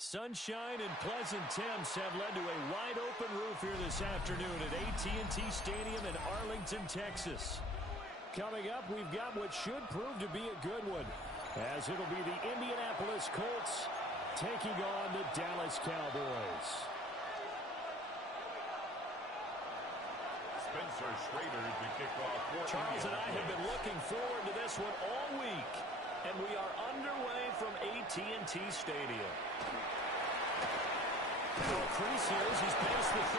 Sunshine and pleasant temps have led to a wide-open roof here this afternoon at AT&T Stadium in Arlington, Texas. Coming up, we've got what should prove to be a good one, as it'll be the Indianapolis Colts taking on the Dallas Cowboys. Spencer Schrader to kick off. Charles and I have been looking forward to this one all week, and we are underway from AT&T Stadium. Well, crease here as he's past the 30.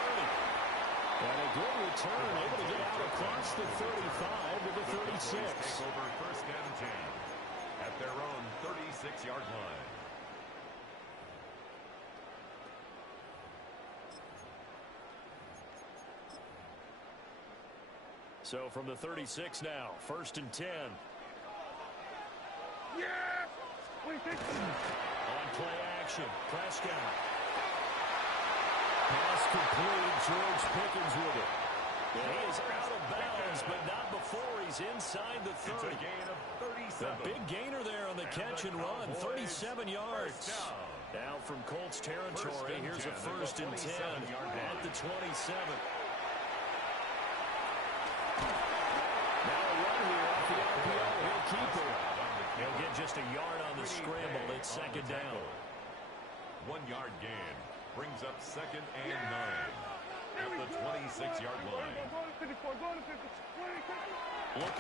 And a good return, able to get out across the 35 to the 36. Take over first and 10 at their own 36-yard line. So from the 36 now, first and 10. Yes! On play action, Prescott. Pass complete, George Pickens with it. And he is out of bounds, but not before he's inside the 30. It's a gain of 37. The big gainer there on the catch and run, 37 yards. Now from Colts territory, here's a first and 10 at the 27. Now a run here off the RPO. He'll keep it. He'll get just a yard on the scramble. It's second down. 1 yard gain brings up second and 9 at the 26-yard line. Looking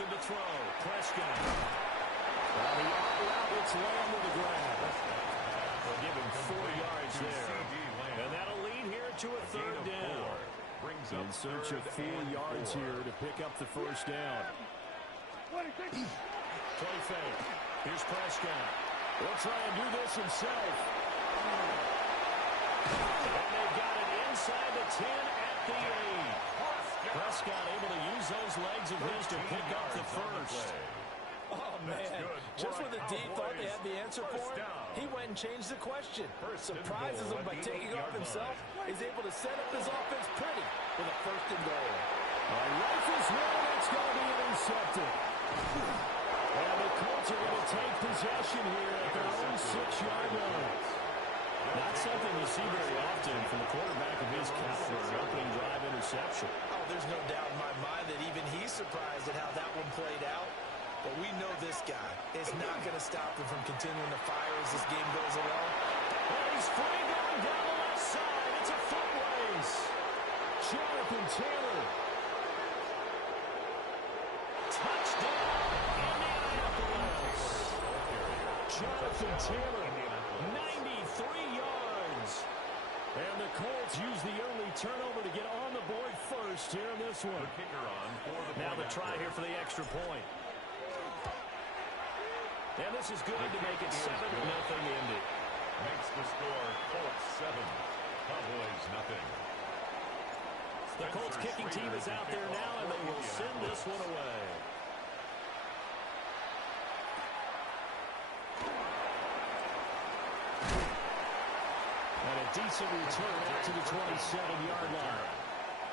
to throw. Prescott. Well, the out it's Lamb to the ground. They'll give him 4 yards there. And that'll lead here to a third down. In search of 4 yards here to pick up the first down. Play fake. Here's Prescott. He'll try and do this himself. And they've got it inside the 10 at the 8. Prescott able to use those legs of his to pick up the first. Oh, man. Just when the D thought they had the answer for it, he went and changed the question. Surprises him by taking off himself. He's able to set up his offense pretty with a first and goal. Rifles one, it's going to be intercepted. And the Colts are going to take possession here at their own 6-yard line. Not something you see very often from the quarterback of his caliber, an opening drive interception. Oh, there's no doubt in my mind that even he's surprised at how that one played out. But we know this guy is not going to stop him from continuing to fire as this game goes along. And he's free going down the left side. It's a foot race. Jonathan Taylor. Touchdown, Indianapolis. Jonathan Taylor, 93 yards. And the Colts use the early turnover to get on the board first here in this one. Now the try here for the extra point. And this is good to make it 7-0 Indy. Makes the score Colts 7, Cowboys nothing. The Colts kicking team is out there now, and they will send this one away. And a decent return out to the 27-yard line.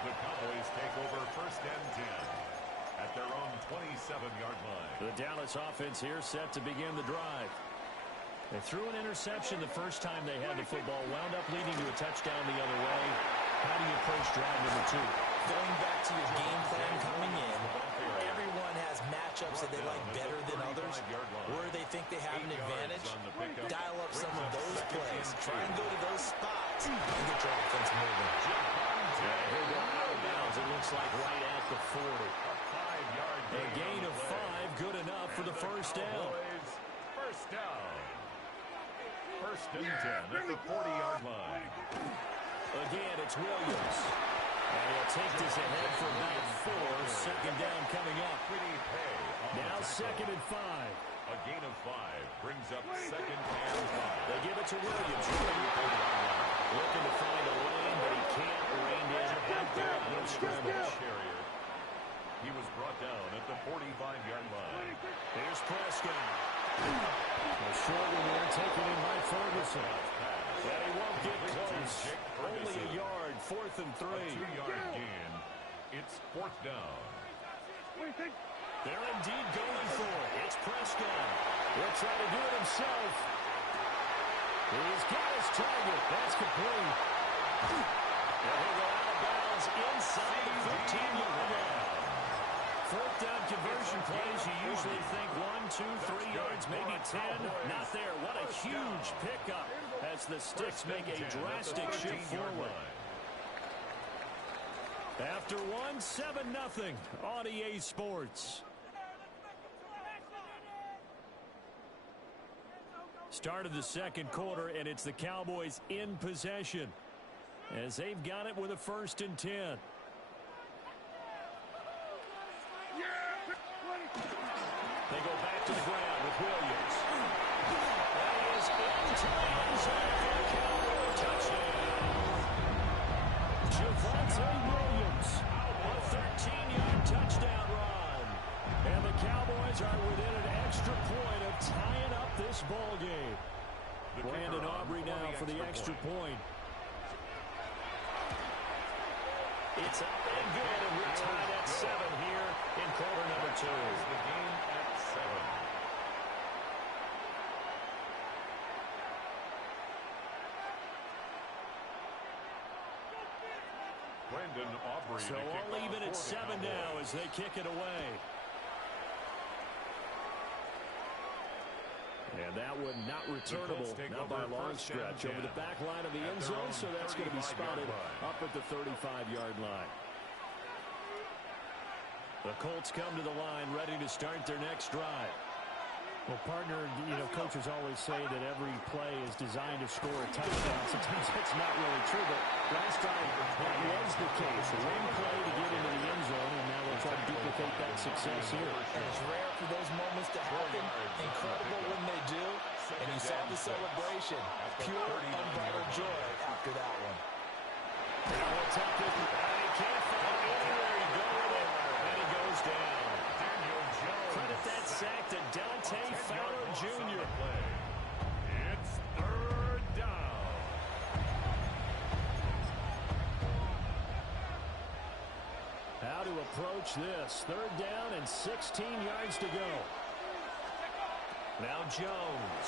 The Cowboys take over first and 10 at their own 27-yard line. The Dallas offense here set to begin the drive. They threw an interception the first time they had the football, wound up leading to a touchdown the other way. How do you approach drive number 2? Going back to your game plan coming in, everyone has matchups that they like better than others, where they think they have an advantage. Dial up some of those plays. Try and go to those spots and get your offense moving. He'll go out of bounds, it looks like right at the 40. A gain of 5, good enough for the first down. First down. First and 10 at the 40-yard line. Again, it's Williams. And he'll take this ahead for about 4. Second down coming up. Now second and 5. A gain of 5 brings up second and 5. They give it to Williams. Looking to find a lane, but he can't rein in out there on the scrimmage. He was brought down at the 45-yard line. Here's Prescott. A short one there taken in by Ferguson. And he won't get close. Only a yard, 4th and 3. A 2-yard gain. It's 4th down. They're indeed going for it. It's Prescott. He'll try to do it himself. He's got his target. That's complete. And he'll go out of bounds inside the 15-yard line. Fourth down conversion plays, you usually think 1, 2, 3 yards, maybe 10. Not there. What a huge pickup as the Sticks make a drastic shift forward. After one, 7-0 on EA Sports. Start of the second quarter, and it's the Cowboys in possession as they've got it with a 1st and 10. They go back to the ground with Williams. That is into the end zone for a Cowboy touchdown. Javonte Williams, a 13-yard touchdown run. And the Cowboys are within an extra point of tying up this ball game. Brandon Aubrey now for the extra point. It's up and good, and we're tied at 7 here in quarter number 2. The game at 7. Brandon Aubrey. So all even at 7 now as they kick it away. And that one not returnable, not by a long stretch, over the back line of the end zone, so that's going to be spotted up at the 35-yard line. The Colts come to the line, ready to start their next drive. Well, partner, coaches always say that every play is designed to score a touchdown. Sometimes that's not really true, but last drive, that was the case. One play to get into the end zone, and now they'll try to duplicate that success here. And it's rare for those moments to happen. Incredible when they do. And you saw the celebration. Pure, unbridled joy after that one. Now he'll tuck it, and he can't find anywhere to go with it, and he goes down. Credit that sack to Dante Fowler Jr. It's 3rd down. How to approach this. 3rd down and 16 yards to go. Now Jones.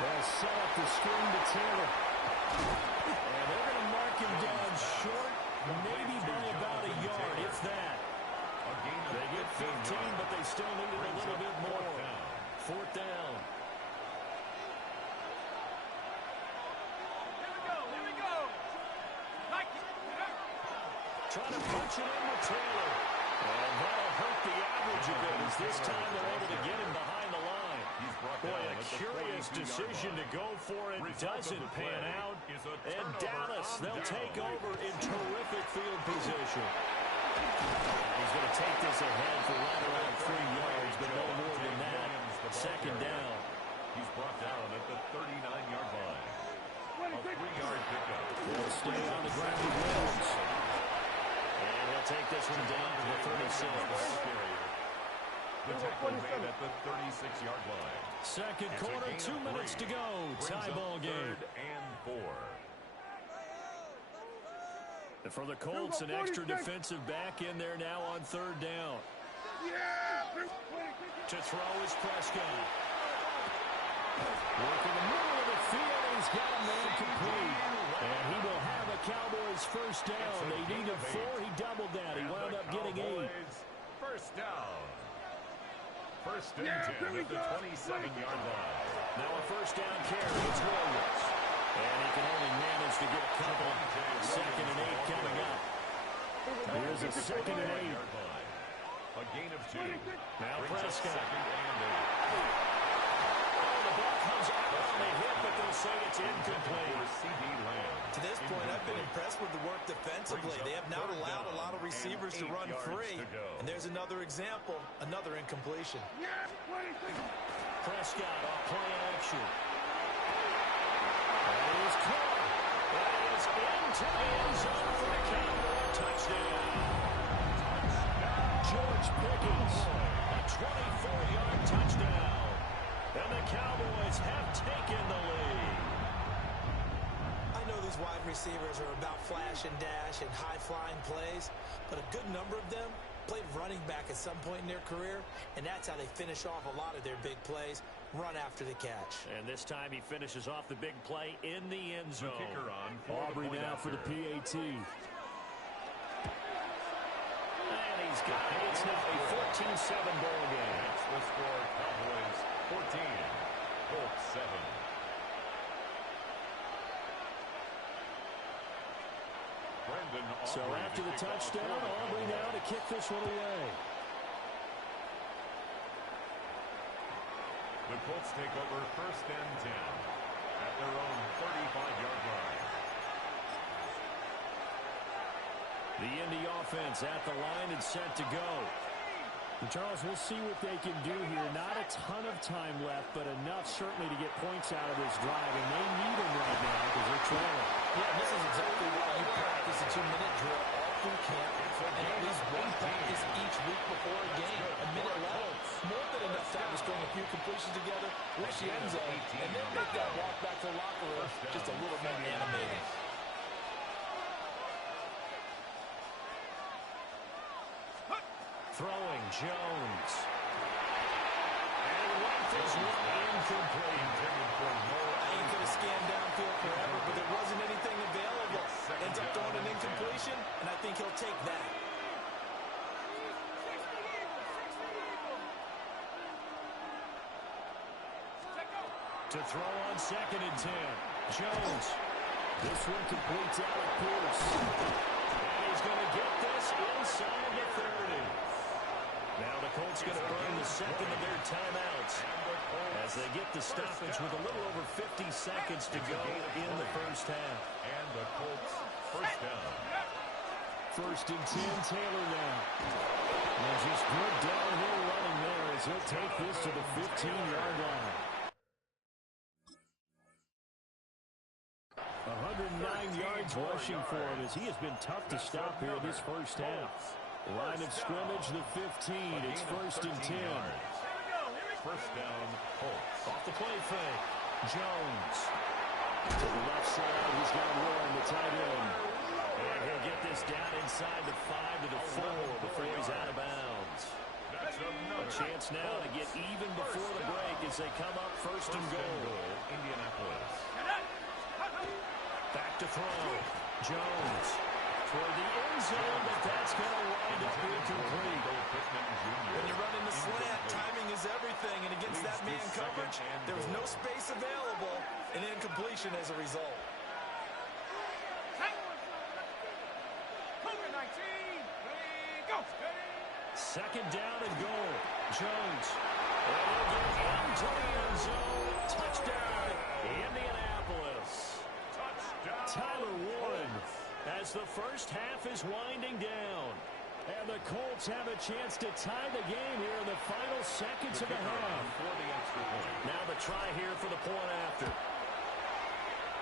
They'll set up the screen to Taylor. And they're going to mark him down short, maybe by about a yard, if that. They get 15, but they still need it a little bit more. 4th down. Here we go. Trying to punch it in with Taylor. And that'll hurt the average a bit as this time they're able to get him behind the line. Boy, a curious decision to go for it doesn't pan out. And Dallas, they'll take over in terrific field position. He's going to take this ahead for right around 3 yards, but no more than that. 2nd down. He's brought down at the 39-yard line. A 3-yard pickup. They'll stay on the ground with Williams. And he'll take this one down to the 36. The tackle made at the 36-yard line. Second quarter, 2 minutes to go. Tie ball game. 3rd and 4. And for the Colts, an extra defensive back in there now on 3rd down. To throw is Prescott. Working the middle of the field, and he's got a man complete. And he will have a Cowboys 1st down. They needed 4. He doubled that. He wound up getting 8. 1st down. 1st and 10 at the 27-yard line. Now a 1st down carry. It's Williams. And he can only manage to get a couple. 2nd and 8 coming up. Here's a 2nd and 8. A gain of 2. Now Prescott. 2nd and 8. Oh, the ball comes out on the hit, but they'll say it's incomplete. To this point, I've been impressed with the work defensively. They have not allowed a lot of receivers to run free. And there's another example, another incompletion. Prescott off play action. That is caught. That is into the end zone for a Cowboy touchdown. George Pickens, a 24-yard touchdown. And the Cowboys have taken the lead. I know these wide receivers are about flash and dash and high-flying plays, but a good number of them played running back at some point in their career, and that's how they finish off a lot of their big plays, run after the catch. And this time he finishes off the big play in the end zone. The kicker on for Aubrey the now after. for the PAT. And he's got it. It's now a 14-7 ball game. That's the score. Cowboys 14, Colts 7. So after the touchdown, Aubrey now to kick this one away. The Colts take over 1st and 10 at their own 35-yard line. The Indy offense at the line and set to go. And Charles, we'll see what they can do here. Not a ton of time left, but enough certainly to get points out of this drive. And they need them right now because they're trailing. Yeah, this is exactly why you practice a 2-minute drill all through camp and at least one practice each week before a game. A minute left, more than enough time to string a few completions together, reach the end zone, and then make that walk back to the locker room just a little more animated. Throwing Jones. And left is one incomplete. I ain't going to scan downfield forever, but there wasn't anything available. Ends up throwing an incompletion, and I think he'll take that. To throw on 2nd and 10. Jones. This one completes out of Pierce. And he's going to get this inside the 30. Now the Colts going to burn the second of their timeouts as they get the stoppage with a little over 50 seconds to go in the first half. And the Colts 1st down. 1st and 10, Taylor now. And just good downhill running there as he'll take this to the 15-yard line. 109 yards rushing for him as he has been tough to stop here this first half. Line of scrimmage, the 15. It's 1st and 10. 1st down, Colts. Off the play fake. Jones. To the left side, he's got Warren, the tight end. And he'll get this down inside the 5 to the 4 before he's out of bounds. A chance now to get even before the break as they come up 1st and goal. Indianapolis. Back to throw. Jones. Toward the end zone, but that's going to wind up incomplete. When you run in the slant, timing is everything, and against that man coverage, there was no space available, and incompletion as a result. 2nd down and goal. Jones. And he'll get into the end zone. Touchdown, Indianapolis. Tyler Warren as the first half is winding down. And the Colts have a chance to tie the game here in the final seconds of the half. Now the try here for the point after.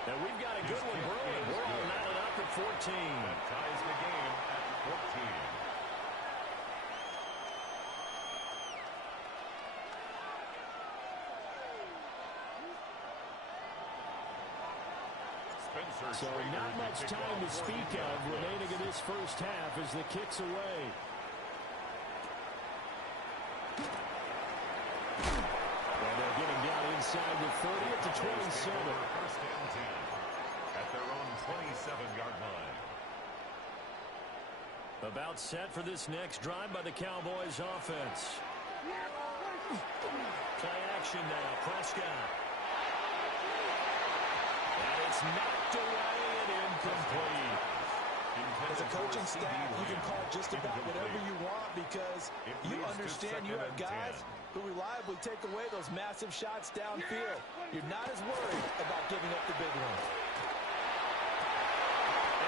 Now we've got a good one brewing. We're all knotted up at 14. That ties the game at 14. So not much time to speak of remaining in this first half as the kick's away. And they're getting down inside the 30 at the 27. 1st and 10 at their own 27-yard line. About set for this next drive by the Cowboys offense. Play action now. Prescott. And it's knocked away and incomplete. As a coaching staff, you can call just about whatever you want because you understand you have guys who reliably take away those massive shots downfield. You're not as worried about giving up the big one.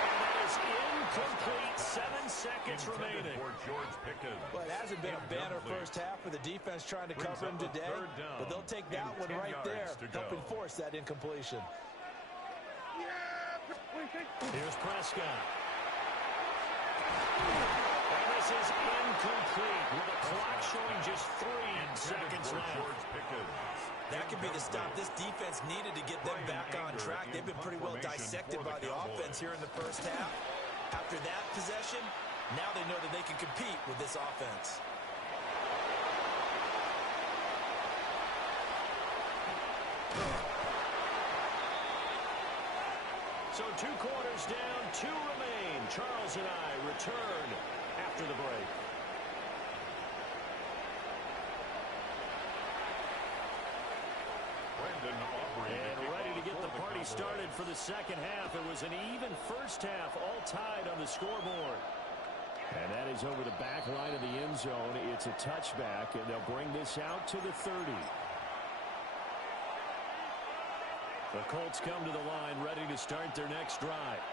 And that is incomplete. 7 seconds remaining. Well, it hasn't been a banner first half for the defense trying to cover him today, but they'll take that one right there, helping force that incompletion. Here's Prescott. And this is incomplete with a clock showing just 3 seconds left. That could be the stop this defense needed to get them back on track. They've been pretty well dissected by the offense here in the first half. After that possession, now they know that they can compete with this offense. So 2 quarters down, 2 remain. Charles and I return after the break. And ready to get the party started for the second half. It was an even first half, all tied on the scoreboard. And that is over the back line of the end zone. It's a touchback, and they'll bring this out to the 30. The Colts come to the line, ready to start their next drive.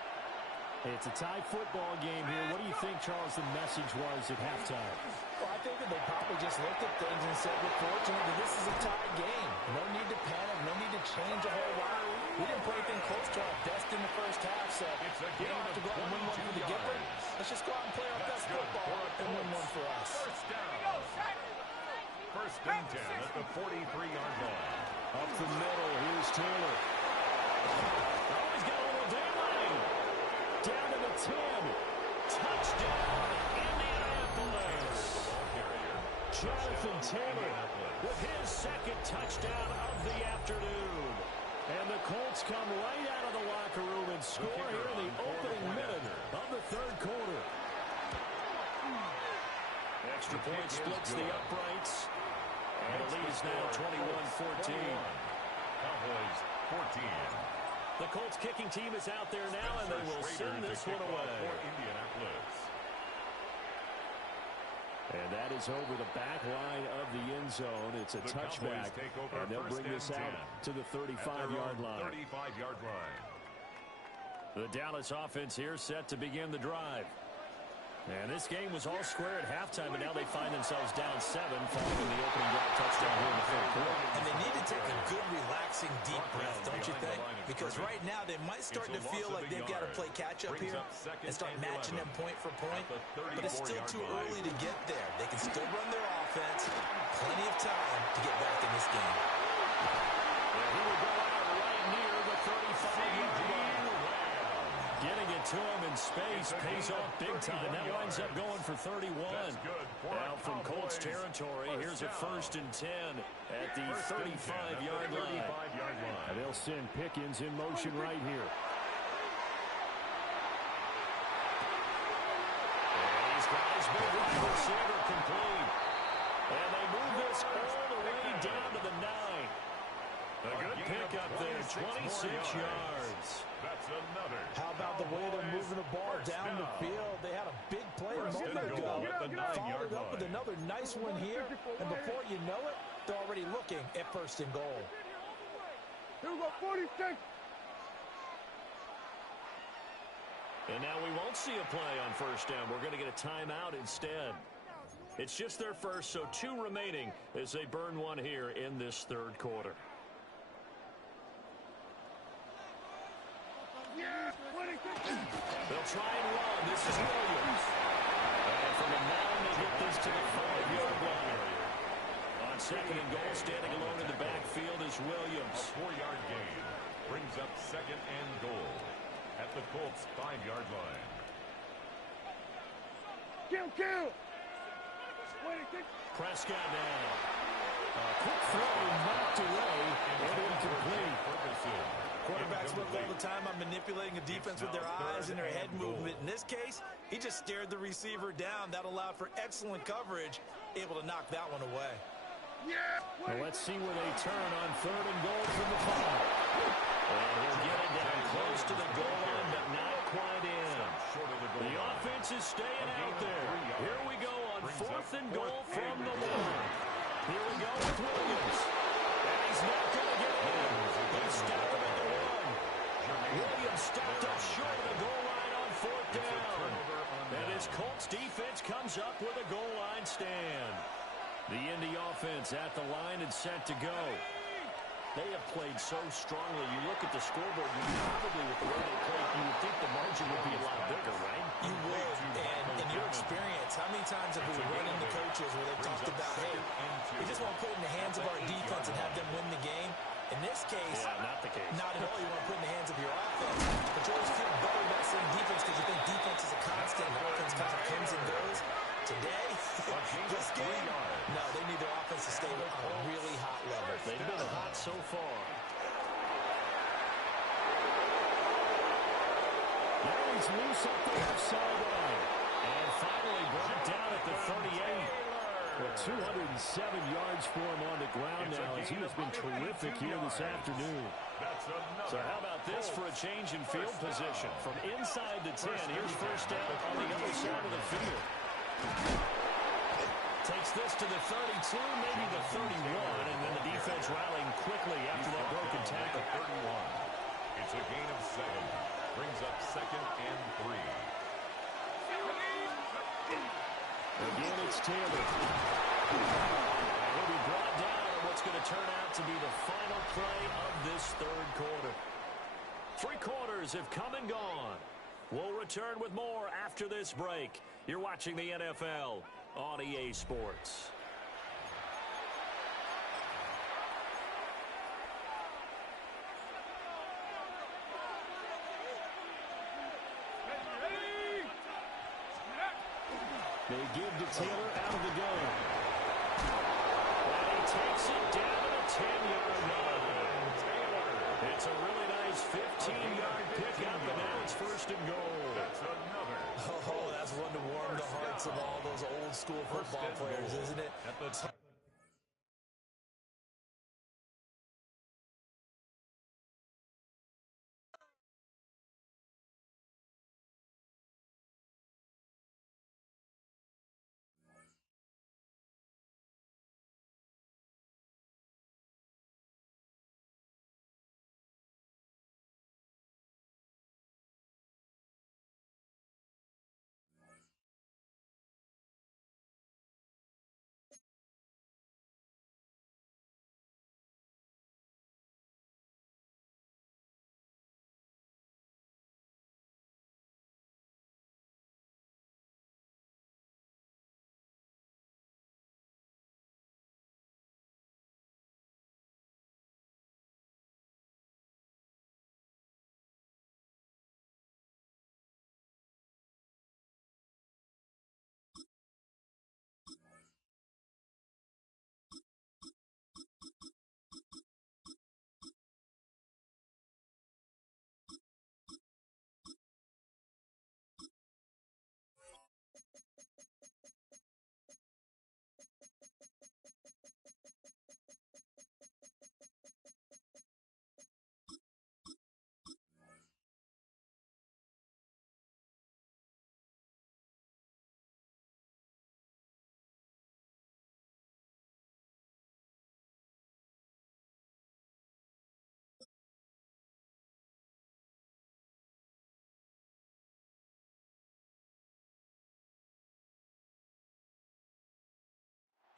It's a tie football game here. What do you think, Charles, the message was at halftime? Well, I think that they probably just looked at things and said, we're fortunate that this is a tie game. No need to panic. No need to change a whole lot. We didn't play anything close to our best in the first half, so we don't have to go out and win one for the Gipper. Let's just go out and play our best football and win one for us. First and 10 at the 43-yard line. Up the middle, here's Taylor. Oh, he's got a little daylight. Down to the 10. Touchdown, Indianapolis. Jonathan Taylor with his second touchdown of the afternoon. And the Colts come right out of the locker room and score here in the opening minute of the third quarter. Extra point splits the uprights. And the lead is now 21-14. Cowboys 14. The Colts kicking team is out there now, and they will send this one away. And that is over the back line of the end zone. It's a touchback, and they'll bring this out to the 35-yard line. The Dallas offense here set to begin the drive. And this game was all square at halftime, and now they find themselves down 7 following the opening drive touchdown here in the third quarter. And they need to take a good, relaxing, deep breath, don't you think? Because right now they might start to feel like they've got to play catch-up here and start matching them point for point. But it's still too early to get there. They can still run their offense. Plenty of time to get back in this game. And he will go out right near the 35-yard line. Getting it to him in space pays off big time. That winds up going for 31. Now from Colts territory, here's a 1st and 10 at the 35-yard line. And they'll send Pickens in motion right here. And he's got his big wide receiver complete. And they move this all the way down to the 9. A good pickup there, 26 yards. That's another. How about the way they're moving the ball down the field? They had a big play a moment ago. Followed up with another nice one here. And before you know it, they're already looking at 1st and goal. Here we go, 46. And now we won't see a play on 1st down. We're going to get a timeout instead. It's just their first, so 2 remaining as they burn one here in this third quarter. They'll try and run. This is Williams. And from the mound, they get this to the 5-yard line. On 2nd and goal, standing alone in the backfield is Williams. A 4-yard gain brings up 2nd and goal at the Colts 5-yard line. Kill. Prescott now. A quick throw knocked away and incomplete. Quarterbacks look all the time on manipulating a defense with their eyes and their head movement. In this case, he just stared the receiver down. That allowed for excellent coverage, able to knock that one away. Well, let's see where they turn on 3rd and goal from the 5. And he'll get it down close to the goal line, but not quite in. The offense is staying out there. Here we go on 4th and goal from the 1. Here we go with Williams. And he's not going to get in. They stop him at the 1. Williams stopped up short of the goal line on 4th down. And his Colts defense comes up with a goal line stand. The Indy offense at the line and set to go. They have played so strongly. You look at the scoreboard, probably with the way they played, you would think the margin would be a lot bigger, right? You would, and in your experience, how many times have we run into coaches where they've talked about, hey, we just want to put it in the hands of our defense and have them win the game? In this case, not the case. Not at all. You want to put it in the hands of your offense. But you always feel better about saying defense because you think defense is a constant and offense kind of comes and goes. Today, this game, no, they need their offense to stay on a really hot level. They've been hot so far. He's loose up the left sideline. And finally brought down at the 38. Well, 207 yards for him on the ground now as he has been terrific here this afternoon. So how about this for a change in field position? From inside the 10, here's first down on the other side of the field. Takes this to the 32, maybe the 31, and then the defense rallying quickly after that broken tackle. 31. It's a gain of 7. Brings up second and 3. Again, it's Taylor. He'll be brought down on what's going to turn out to be the final play of this third quarter. 3 quarters have come and gone. We'll return with more after this break. You're watching the NFL on EA Sports. They give to Taylor out of the gun. And he takes it down to the 10-yard line. It's a really nice 15-yard pickup, and now it's first and goal. That's another. Oh, that's one to warm the hearts of all those old-school football players, isn't it? At the top.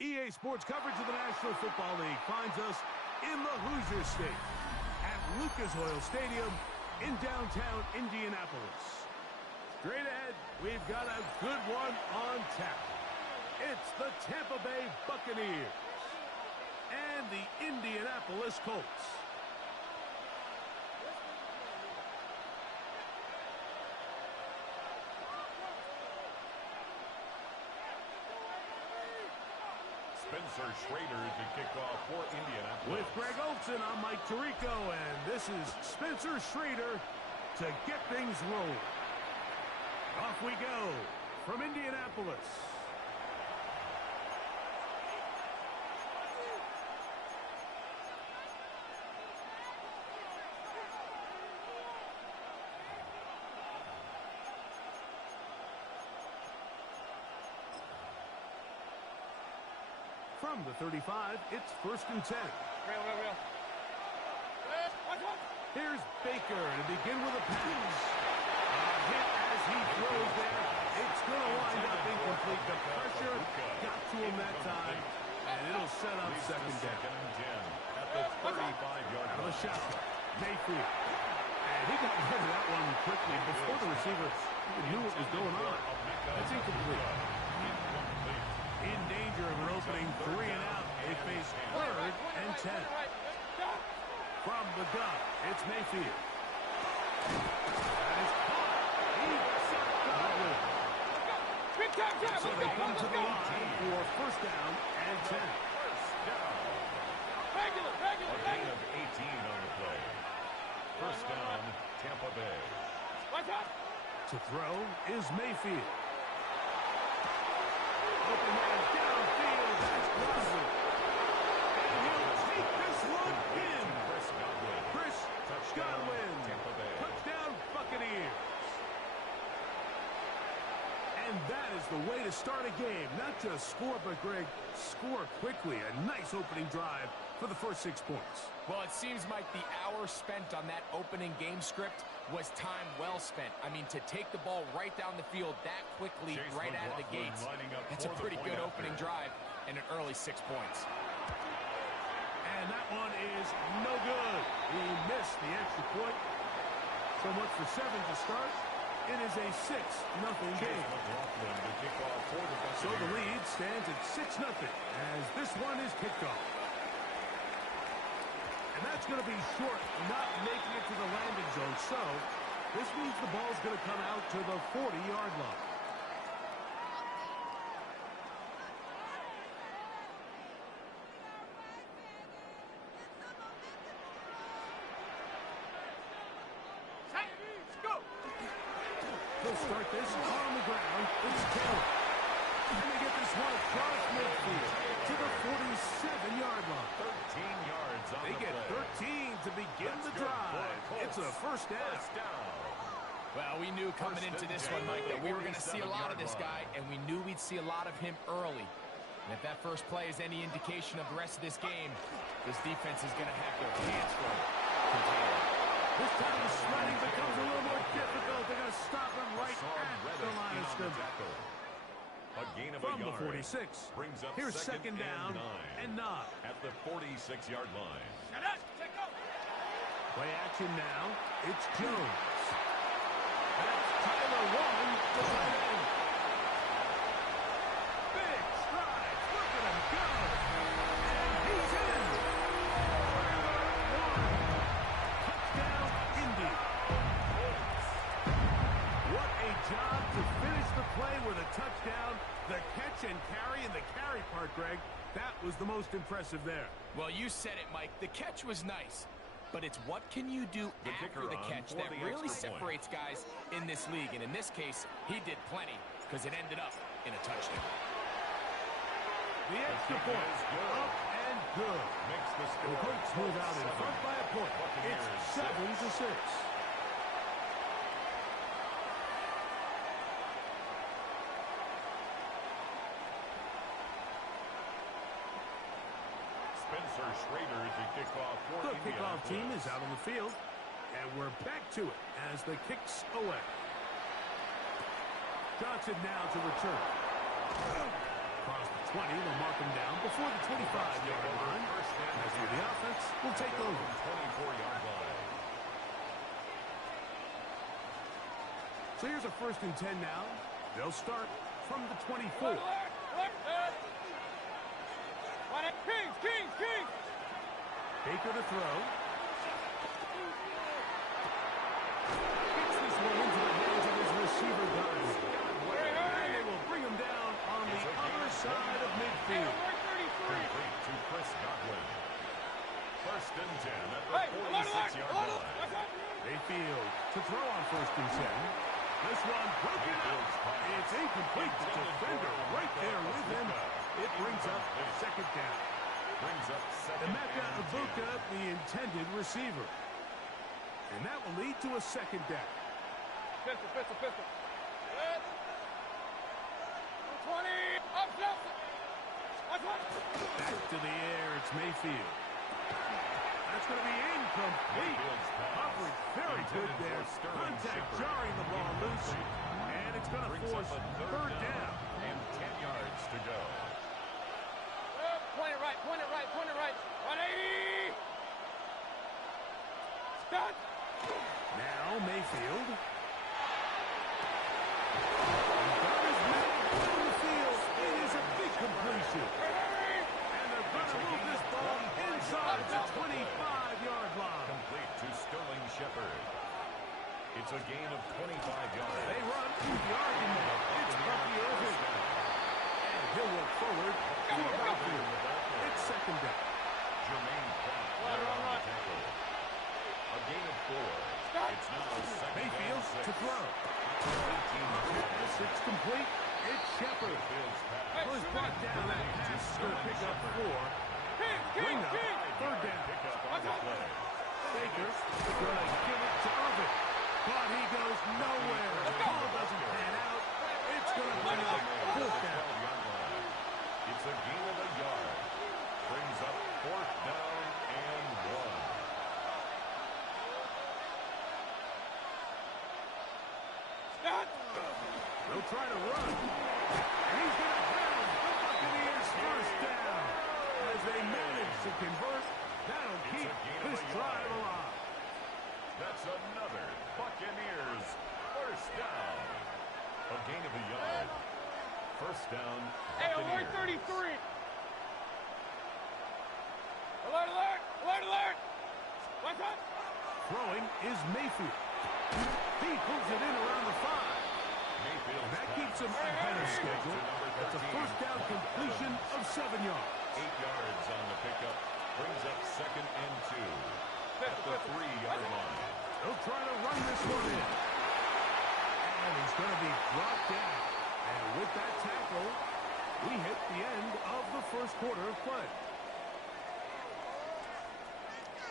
EA Sports coverage of the National Football League finds us in the Hoosier State at Lucas Oil Stadium in downtown Indianapolis. Straight ahead, we've got a good one on tap. It's the Tampa Bay Buccaneers and the Indianapolis Colts. Spencer Schrader to kick off for Indianapolis. With Greg Olson, I'm Mike Tirico, and this is Spencer Schrader to get things rolling. Off we go from Indianapolis. From the 35, it's first and 10. Here's Baker to begin with a pass. A hit as he throws there. It's going to wind up incomplete. The pressure got to him that time, and it'll set up second down. At the 35-yard line. Out of the shotgun, Mayfield. And he got rid of that one quickly before the receiver even knew what was going on. That's incomplete. In danger of an opening 3 and out. They face third and 10. From the gun, it's Mayfield. That is caught. He got it. So they come to the line for first down and 10. A gain of 18 on the play. First down, Tampa Bay. To throw is Mayfield. Open man downfield. That's Crosby. And he'll take this one in. Chris Godwin. Touchdown Buccaneers. And that is the way to start a game. Not just score, but, Greg, score quickly. A nice opening drive for the first 6 points. Well, it seems like the hour spent on that opening game script was time well spent. I mean, to take the ball right down the field that quickly, right out of the gates, that's a pretty good opening drive and an early 6 points. And that one is no good. He missed the extra point. So much for 7 to start. It is a 6-0 game. So the lead stands at 6-0 as this one is kicked off. And that's going to be short, not making it to the landing zone. So this means the ball's going to come out to the 40-yard line. They'll start this on the ground. It's Taylor. And they get this one across midfield to the 47-yard line. 13 yards on They get 13 to begin the drive. It's a first down. Well, we knew coming into this one, Mike, that we were going to see a lot of this guy, and we knew we'd see a lot of him early. And if that first play is any indication of the rest of this game, this defense is going to have their hands full. This time the sliding becomes a little more difficult. They're going to stop him right at the line of scrimmage. From the 46. Here's second down and 9. At the 46-yard line. Play action now. It's Jones. That's Tyler Warren, the tight end. Big strides. Look at him go. And he's in. Touchdown, Indy. What a job to finish the play with a touchdown. The catch and carry, and the carry part, Greg, that was the most impressive there. Well, you said it, Mike. The catch was nice. But it's what can you do after the catch that really separates guys in this league. And in this case, he did plenty because it ended up in a touchdown. The extra point up and good. The Colts move out in front by a point. It's 7-6. The kickoff team is out on the field, and we're back to it as the kicks away. Johnson now to return. Across the 20, they'll mark him down before the 25-yard line. As for the offense, will take over. 24-yard line. So here's a 1st and 10 now. They'll start from the 24. Kings! Baker to throw. Gets this one into the hands of his receiver, Godwin. And they will bring him down on the other side of midfield. Complete to Chris Godwin. 1st and 10 at the 46-yard line. Mayfield to throw on 1st and 10. This one broken out. It's incomplete. The defender right there with him. It brings up 2nd down. Emeka Ibuka, the intended receiver. And that will lead to a 2nd down. Pistol. 20. Back to the air, it's Mayfield. That's going to be incomplete. Coverage very good there. Contact jarring the ball loose. And it's going to force 3rd down. And 10 yards to go. Point it right. 180. Stop. Now Mayfield. He's got his man on the field. It is a big completion. And they're going to move this ball inside the 25-yard line. Complete to Sterling Shepard. It's a gain of 25 yards. They run through the argument. It's Bucky Irving. And he'll work forward to about here. It's 2nd down. Jermaine Pratt on the tackle. A gain of 4. It's now 2nd Mayfield It's complete. It's Shepard. Well, he's brought down. That pass is going to pick up 4. Bring up 3rd down. Baker's going to give it to Irvin. But he goes nowhere. The ball doesn't pan out. It's going to bring up 4th down. It's a gain of a yard. Brings up 4th down and 1. They'll try to run. And he's going to have the Buccaneers first down. As they manage to convert, that'll keep this drive alive. That's another Buccaneers first down. A gain of a yard. First down, Buccaneers. Hey, alert 33. Alert, alert, alert, alert. What's up? Throwing is Mayfield. He pulls it in around the 5. And that keeps him ahead of schedule. That's a first down completion of 7 yards. 8 yards on the pickup. Brings up 2nd and 2 at the 3-yard line. They'll try to run this one in. And he's going to be brought down. And with that tackle, we hit the end of the first quarter of play.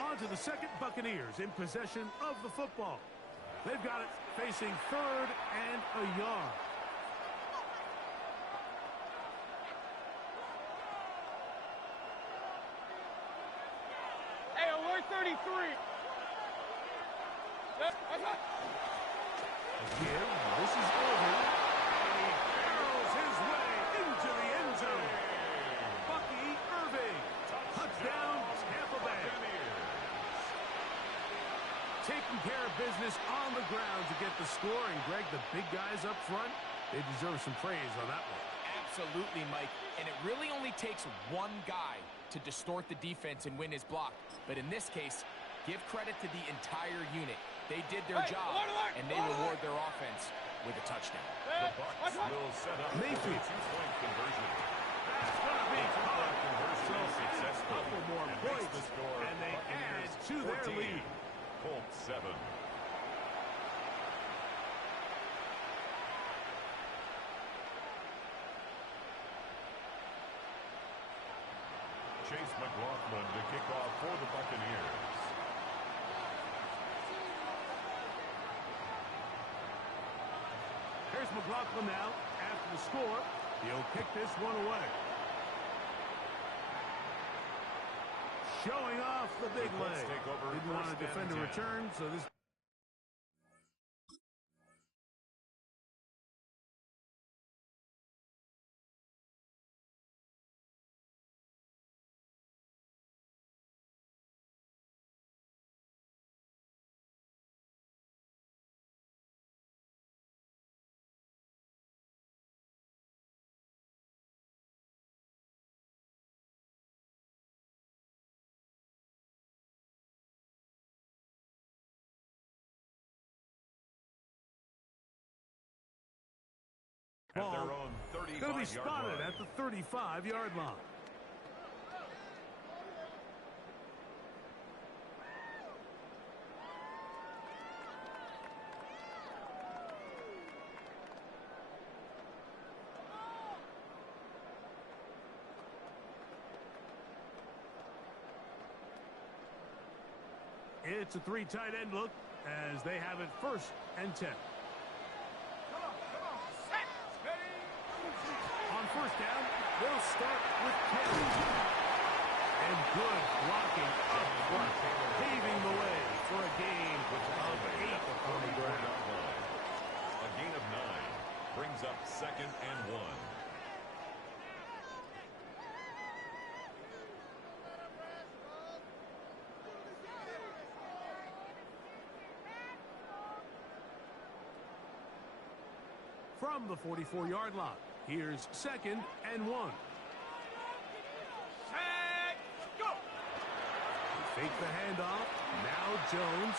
On to the second. Buccaneers in possession of the football. They've got it facing 3rd and a yard. Hey, alert 33. Again, this is over. And he barrels his way into the end zone. Bucky Irving. Touchdown, Tampa Bay. Taking care of business on the ground to get the score. And, Greg, the big guys up front, they deserve some praise on that one. Absolutely, Mike. And it really only takes one guy to distort the defense and win his block. But in this case, give credit to the entire unit. They did their job, and they reward their offense with a touchdown. The Bucs will set up Mayfield. a 2-point conversion. That's going to be caught. Conversion is successful. A couple more And points, makes the score and they add Buccaneers to their 14, lead. Colts 7. Chase McLaughlin to kick off for the Buccaneers. Here's McLaughlin now. After the score, he'll kick this one away. Showing off the big The Colts leg. take over Didn't want to first defend a and 10. return, so this... At Ball their own 35-yard going to be spotted line. at the 35-yard line. It's a 3 tight end look as they have it 1st and 10. On 1st down, they'll start with Kelly. And good blocking up front, paving the way for a gain of 8 on the ground. A gain of 9 brings up 2nd and 1. From the 44-yard line, here's 2nd and 1. Set, go. Fake the handoff. Now Jones.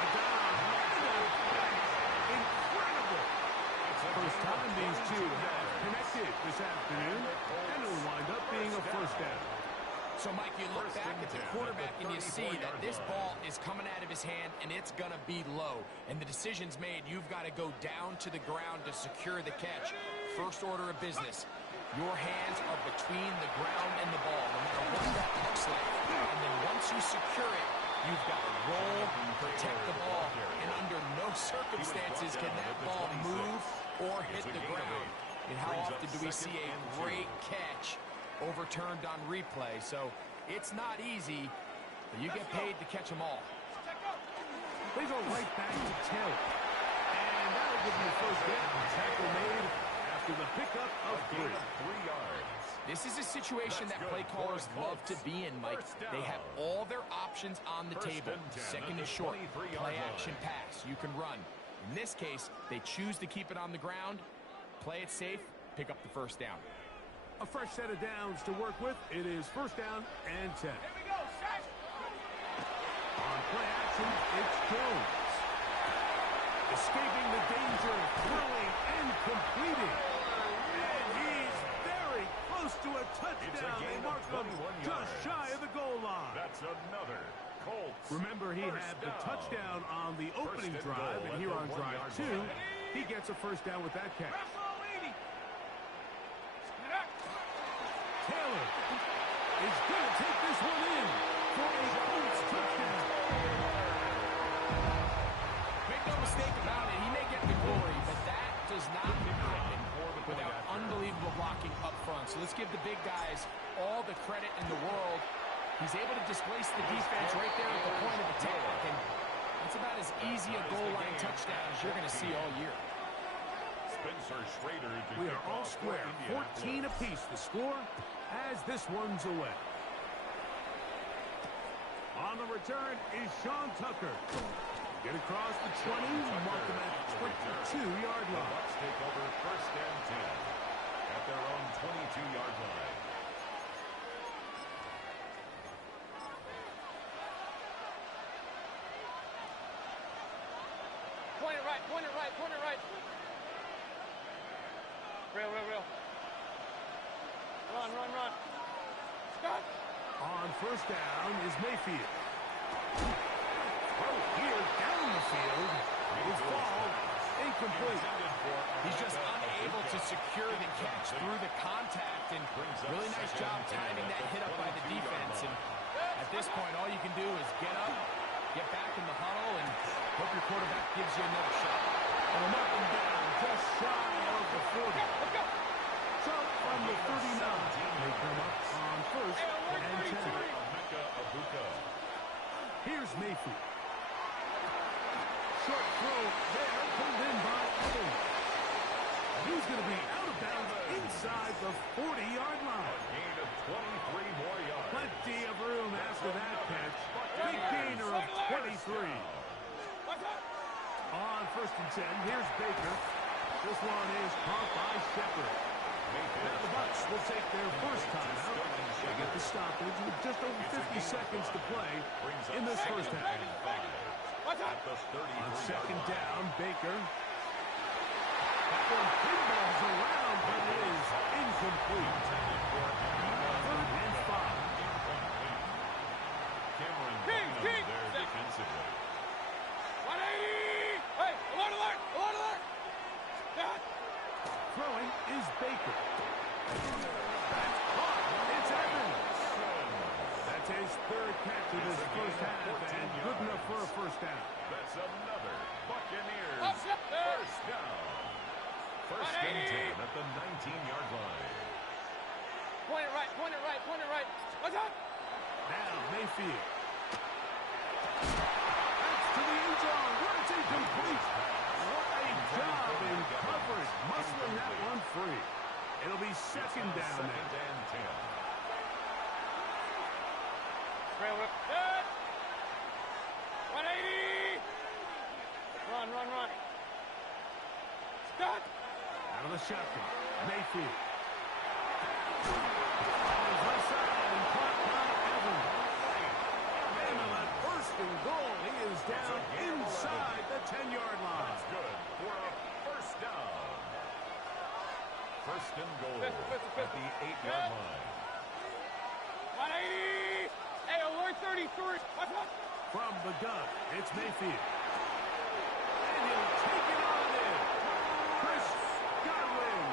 A down. Incredible. First time these two have connected this afternoon, and it'll wind up being a 1st down. So, Mike, you look back at the quarterback and you see that this ball is coming out of his hand and it's going to be low. And the decision's made. You've got to go down to the ground to secure the catch. First order of business. Your hands are between the ground and the ball, no matter what that looks like. And then once you secure it, you've got to roll, protect the ball. And under no circumstances can that ball move or hit the ground. And how often do we see a great catch overturned on replay? So it's not easy, but you get paid to catch them all. They go right back to Taylor. And that'll give you the first down. Tackle made after the pickup of 3 yards. This is a situation that play callers love to be in, Mike. They have all their options on the table. Second and short, play action pass. You can run. In this case, they choose to keep it on the ground, play it safe, pick up the first down. A fresh set of downs to work with. It is first down and 10. Here we go, set. On play action, it's Jones. Escaping the danger, throwing and completing. And he's very close to a touchdown. They mark him just shy of the goal line. That's another Colts. Remember, he had the touchdown on the opening drive, and here on drive 2, he gets a first down with that catch. Taylor is going to take this one in for a Colts touchdown. Make no mistake about it, he may get the glory, but that does not happen without unbelievable blocking up front. So let's give the big guys all the credit in the world. He's able to displace the defense right there at the point of attack, and that's about as easy a goal line touchdown as you're going to see all year. We are all square, 14 apiece the score as this one's away. On the return is Sean Tucker. Get across the 20, mark him at 22-yard line. Bucs take over first and 10 at their own 22-yard line. Point it right, point it right, point it right. Real. Run. Stop. On first down is Mayfield. Throw here down the field. His ball incomplete. He's just unable to secure the catch through the contact, and really nice job timing that hit up by the defense. And at this point, all you can do is get up, get back in the huddle, and hope your quarterback gives you another shot. And up and down, just shy of the 40. Let's go. So from the 39, they come up on first and 10. Here's Mayfield. Short throw there, pulled in by Evans. He's going to be out of bounds inside the 40-yard line. Gain of 23 more yards. Plenty of room after that catch. Big gainer of 23. On first and 10, here's Baker. This one is caught by Shepard. Now the Bucs will take their first time out. They get the stoppage with just over 50 seconds to play in this first half. On second down, Baker. That one pinballs around, but it is incomplete. Third and 5. Cameron King. there defensively. 180. Hey, alert. Stop. Throwing is Baker. That's caught. It's Evans. That's his third catch of this first half, and good enough for a first down. That's another Buccaneers Up there. first down. First and 10 at the 19-yard line. Point it right. What's up? Now Mayfield. That's to the end zone. Where it's incomplete. What a job in coverage, muscling that one free. It'll be second down now. Second and 10. Trail whip. Good. 180. Run. Stop. Out of the shotgun. Mayfield. On his left side and caught by Evans. And on that first and goal, he is down inside the 10-yard line. That's good for a first down. First and goal at the 8-yard line. 180. 33. From the gun, it's Mayfield. And he'll take it on in. Chris Godwin.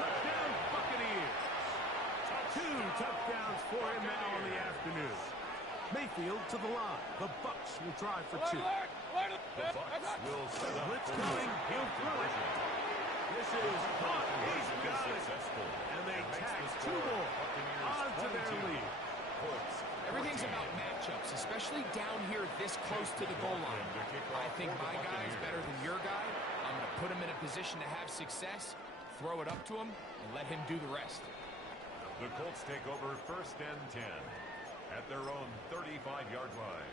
Touchdown, Buccaneers. 2 touchdowns for him now on the afternoon. Mayfield to the line. The Bucs will try for 2. The Bucs will set up Blitz for coming. the He'll throw it. This is caught. He's got it. successful. And they Makes tack the 2 score more Buccaneers onto their 22. lead. Colts Everything's 14. about matchups, especially down here this close to the goal line. I think my guy is better than your guy. I'm going to put him in a position to have success, throw it up to him, and let him do the rest. The Colts take over 1st and 10 at their own 35-yard line.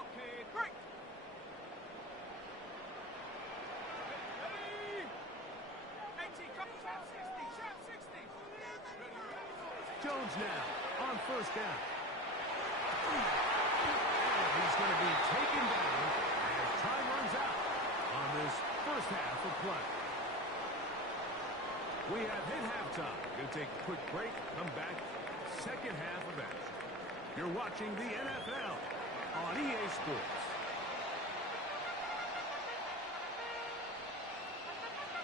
Okay, break. Jones now on 1st down. And he's going to be taken down as time runs out on this first half of play. We have hit halftime. Going to take a quick break. Come back. Second half of action. You're watching the NFL on EA Sports.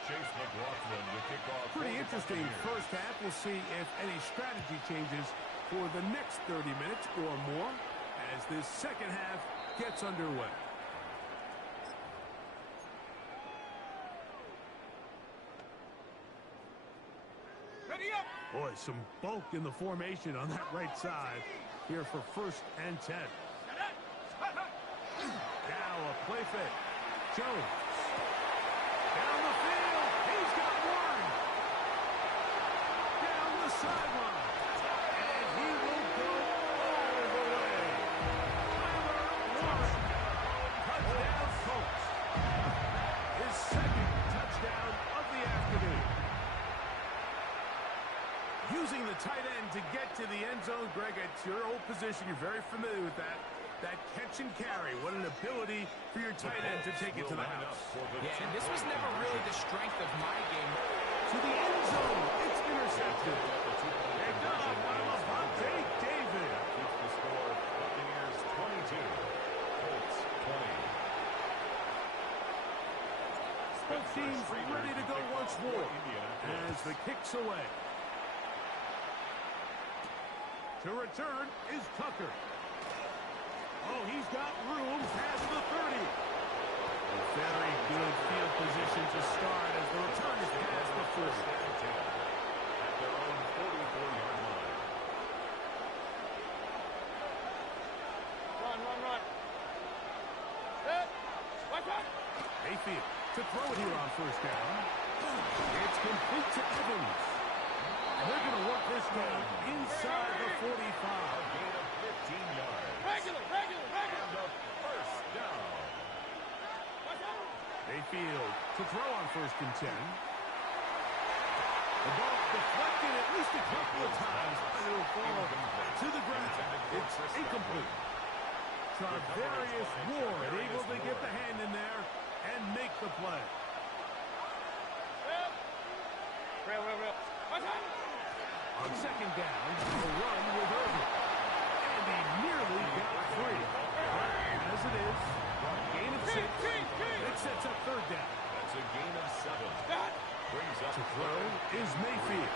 Chase McLaughlin to kick off. Pretty interesting first half. We'll see if any strategy changes for the next 30 minutes or more as this second half gets underway. Ready up. Boy, some bulk in the formation on that right side here for 1st and 10. Now a play fake. Jones. Down the field. He's got one. Down the sideline. And he will go all the way. Tyler Warren. Touchdown, Colts. His 2nd touchdown of the afternoon. Using the tight end to get to the end zone. Greg, it's your old position. You're very familiar with that. That catch and carry. What an ability for your tight end to take it to the house. Yeah, and this was never really the strength of my game. To the end zone. It's intercepted. Picked up by Levante David. Keeps the score. Buccaneers 22. Colts 20. Both teams ready to go once more as the kick's away. To return is Tucker. Oh, he's got room past the 30. A very good field position to start as the return is past the 40. At their own 44-yard line. Run. Set. Watch out. Mayfield to throw it here on 1st down. It's complete to Evans. And they're going to work this down inside the 45. A gain of 15 yards. Regular. And a 1st down. Watch out. Mayfield to throw on 1st and 10. The ball deflected at least a couple of times, and it'll fall to the ground. It's incomplete. Travarius Ward able to get the hand in there and make the play. Real. Watch out. On 2nd down, a run with Irvin. And he nearly got free. As it is, gain of 6. It sets up 3rd down. That's a gain of 7. Brings up To throw is Mayfield.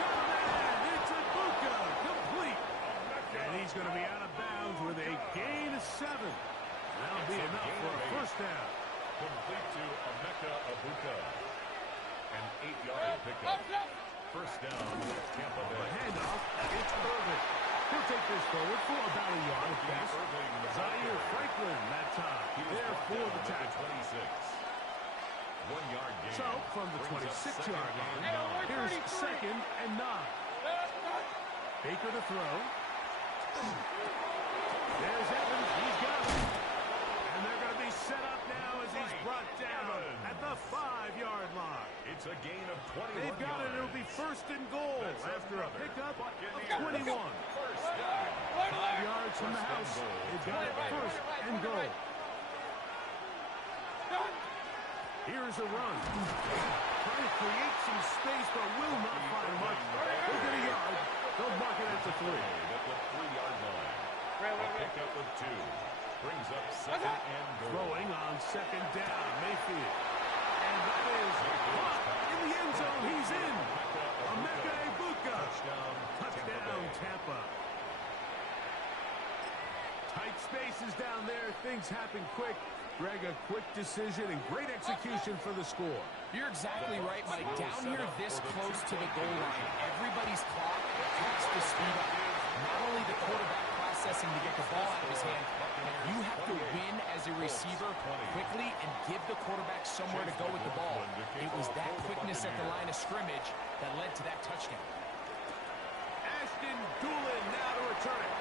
Got a man. It's Ibuka. Complete. And he's going to be out of bounds with a gain of 7. That'll be enough for a 1st down. complete to Emeka Ibuka. An 8-yard pickup. 1st down, Tampa Bay. Handoff, it's Irvin. He'll take this forward for about a yard at best. Zaire Franklin that time. There for the tackle. 26. 1-yard gain. So, from the 26-yard line, here's 2nd and 9. Baker to throw. There's Evans. He's got it. And they're going to be set up now as he's brought down at the 5-yard line. It's a gain of 21 They've got it. It'll be 1st and goal after a pickup of 21. 5 yards from the house. They've got it 1st and goal. Here's a run. Trying to create some space, but will not find much. They'll get a yard. They'll mark it at the 3. the 3-yard line. A pickup of 2. Brings up second and goal. Throwing on second down, Mayfield. And that is caught in the end zone. He's in. Emeka Egbuka. Touchdown, Tampa. Tight spaces down there. Things happen quick. Greg, a quick decision and great execution for the score. You're exactly right, Mike. Down here this close to the goal line, everybody's clock has to speed up. Not only the quarterback processing to get the ball out of his hand, you have to win as a receiver quickly and give the quarterback somewhere to go with the ball. It was that quickness at the line of scrimmage that led to that touchdown. Ashton Doolin now to return it.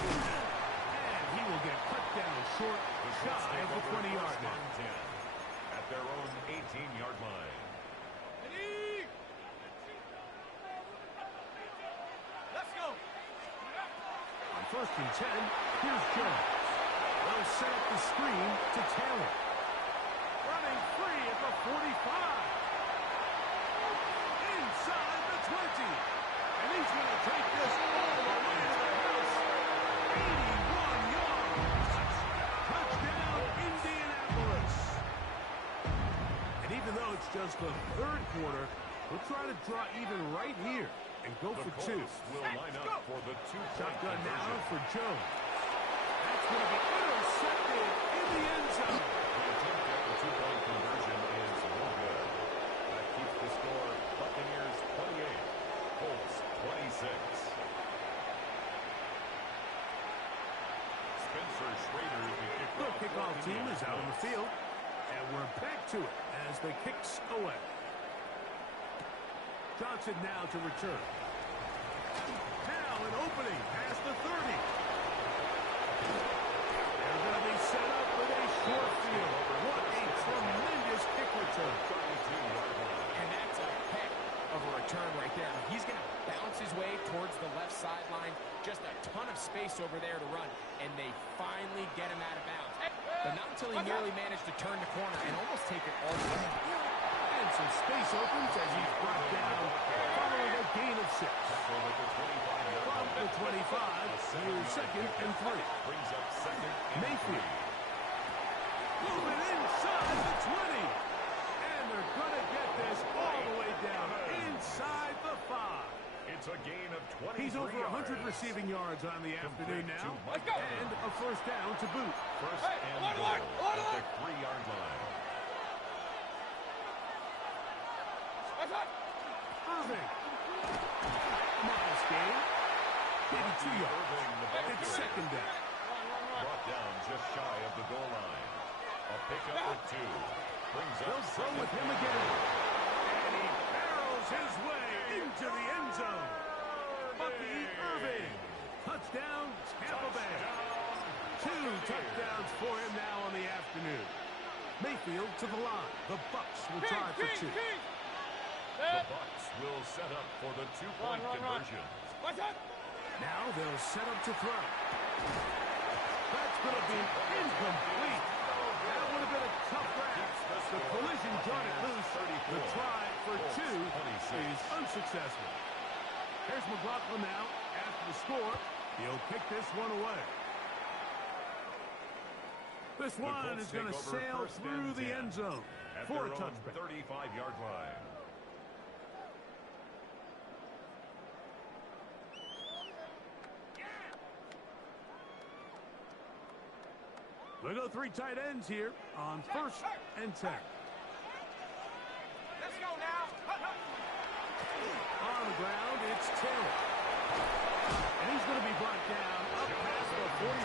And he will get cut down short, shy of the 20-yard line. At their own 18-yard line. Let's go. On 1st and 10, here's Jones. They'll set up the screen to Taylor. Running free at the 45. Inside the 20. And he's going to take this all the way to the house. 81 yards. Touchdown, Indianapolis. And even though it's just the 3rd quarter, we'll try to draw even right here and go for 2. Will line up for the 2-point Shotgun now conversion. for Jones. That's going to be intercepted in the end zone. The attempt at the 2-point conversion is no good. That keeps the score Buccaneers 28, Colts 26. Spencer Schrader, The kickoff team is out on the field, and we're back to it as the kicks away. Johnson now to return. Now an opening past the 30. They're going to be set up with a short field. What a tremendous kick return. And that's a heck of a return right there. He's going to bounce his way towards the left sideline. Just a ton of space over there to run. And they finally get him out of bounds. But not until he nearly managed to turn the corner and almost take it all the way. And some space opens as he's brought down following a gain of 6. From the 25, here's 2nd and 3. Brings up 2nd and Mayfield. Moving inside the 20. And they're going to get this all the way down inside the 5. It's a gain of 23 He's over 100 yards. receiving yards on the afternoon Complete now. to Mike. And a 1st down to boot. First and goal at the 3-yard line. Irving. Miles gain. Maybe 2 yards. It's 2nd down. Brought down just shy of the goal line. A pickup of 2. Brings up They'll throw with him again. And he barrels his way into the end zone. Bucky Irving. Touchdown, Tampa Bay. 2 touchdowns for him now on the afternoon. Mayfield to the line. The Bucs will try for 2. The Bucs will set up for the 2-point conversion. Now they'll set up to throw. That's going to be incomplete. That would have been a tough grab. The collision brought it loose. The try for 2 is unsuccessful. Here's McLaughlin now. After the score, he'll kick this one away. This one is going to sail through the end zone for a touchback. 35-yard line. We'll go 3 tight ends here on 1st and 10. Let's go now. On the ground, it's Taylor. And he's going to be brought down up past the 45.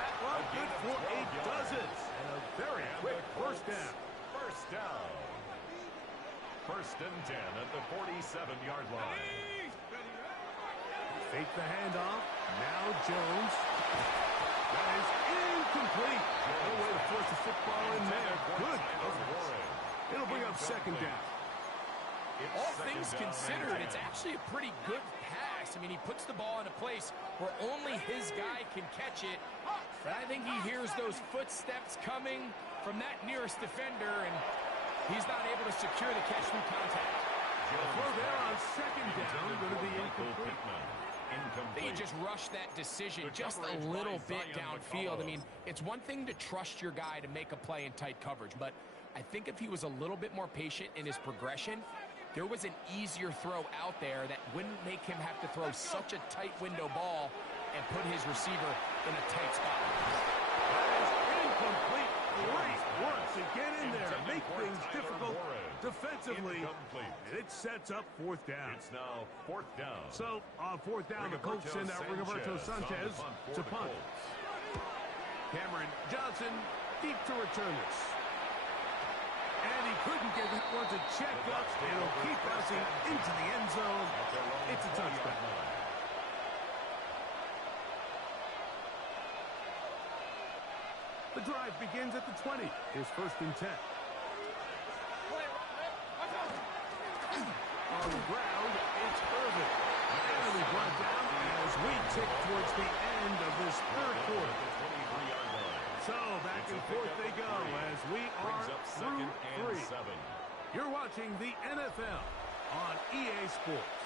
That one good for 8 dozens. And a very quick 1st down. 1st down. 1st and 10 at the 47-yard line. Fake the handoff. Now Jones. That is incomplete. No way to force the football in there. Good. It'll bring up 2nd down. All things considered, it's actually a pretty good pass. I mean, he puts the ball in a place where only his guy can catch it. But I think he hears those footsteps coming from that nearest defender, and he's not able to secure the catch through contact. Throw there on second down, going to be incomplete. They just rushed that decision just a little bit downfield. I mean, it's one thing to trust your guy to make a play in tight coverage, but I think if he was a little bit more patient in his progression, there was an easier throw out there that wouldn't make him have to throw such a tight window ball and put his receiver in a tight spot. That is incomplete. Great work to get in there, make things difficult defensively. And it sets up fourth down. It's now fourth down. So on fourth down, the Colts send out Rigoberto Sanchez to punt. Cameron Johnson deep to return this. And he couldn't get that one to check up. It'll keep bouncing into the end zone. It's a touchback. The drive begins at the 20. Here's first and 10. On the ground, it's Irvin. And we brought down as we tick towards the end of this third quarter. So back and forth they go as we are through three. You're watching the NFL on EA Sports.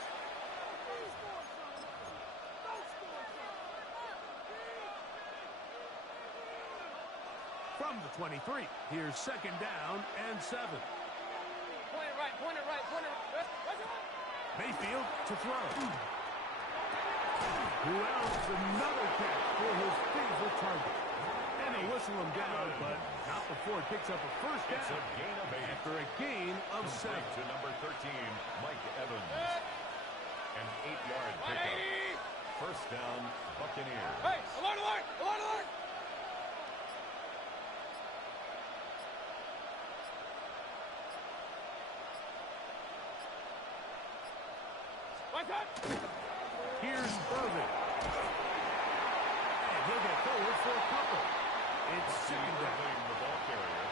From the 23, here's second down and 7. Point it right, point it right, point it right. Mayfield to throw. Who else? Another catch for his favorite target. And they whistle him down, but not before it picks up a first down. It's a gain of 8. After a gain of 7. To number 13, Mike Evans. An 8-yard pickup. First down, Buccaneers. Hey, alert, alert, alert, alert. Here's Irvin. And he'll get forward for a couple. It's second down. The ball carrier.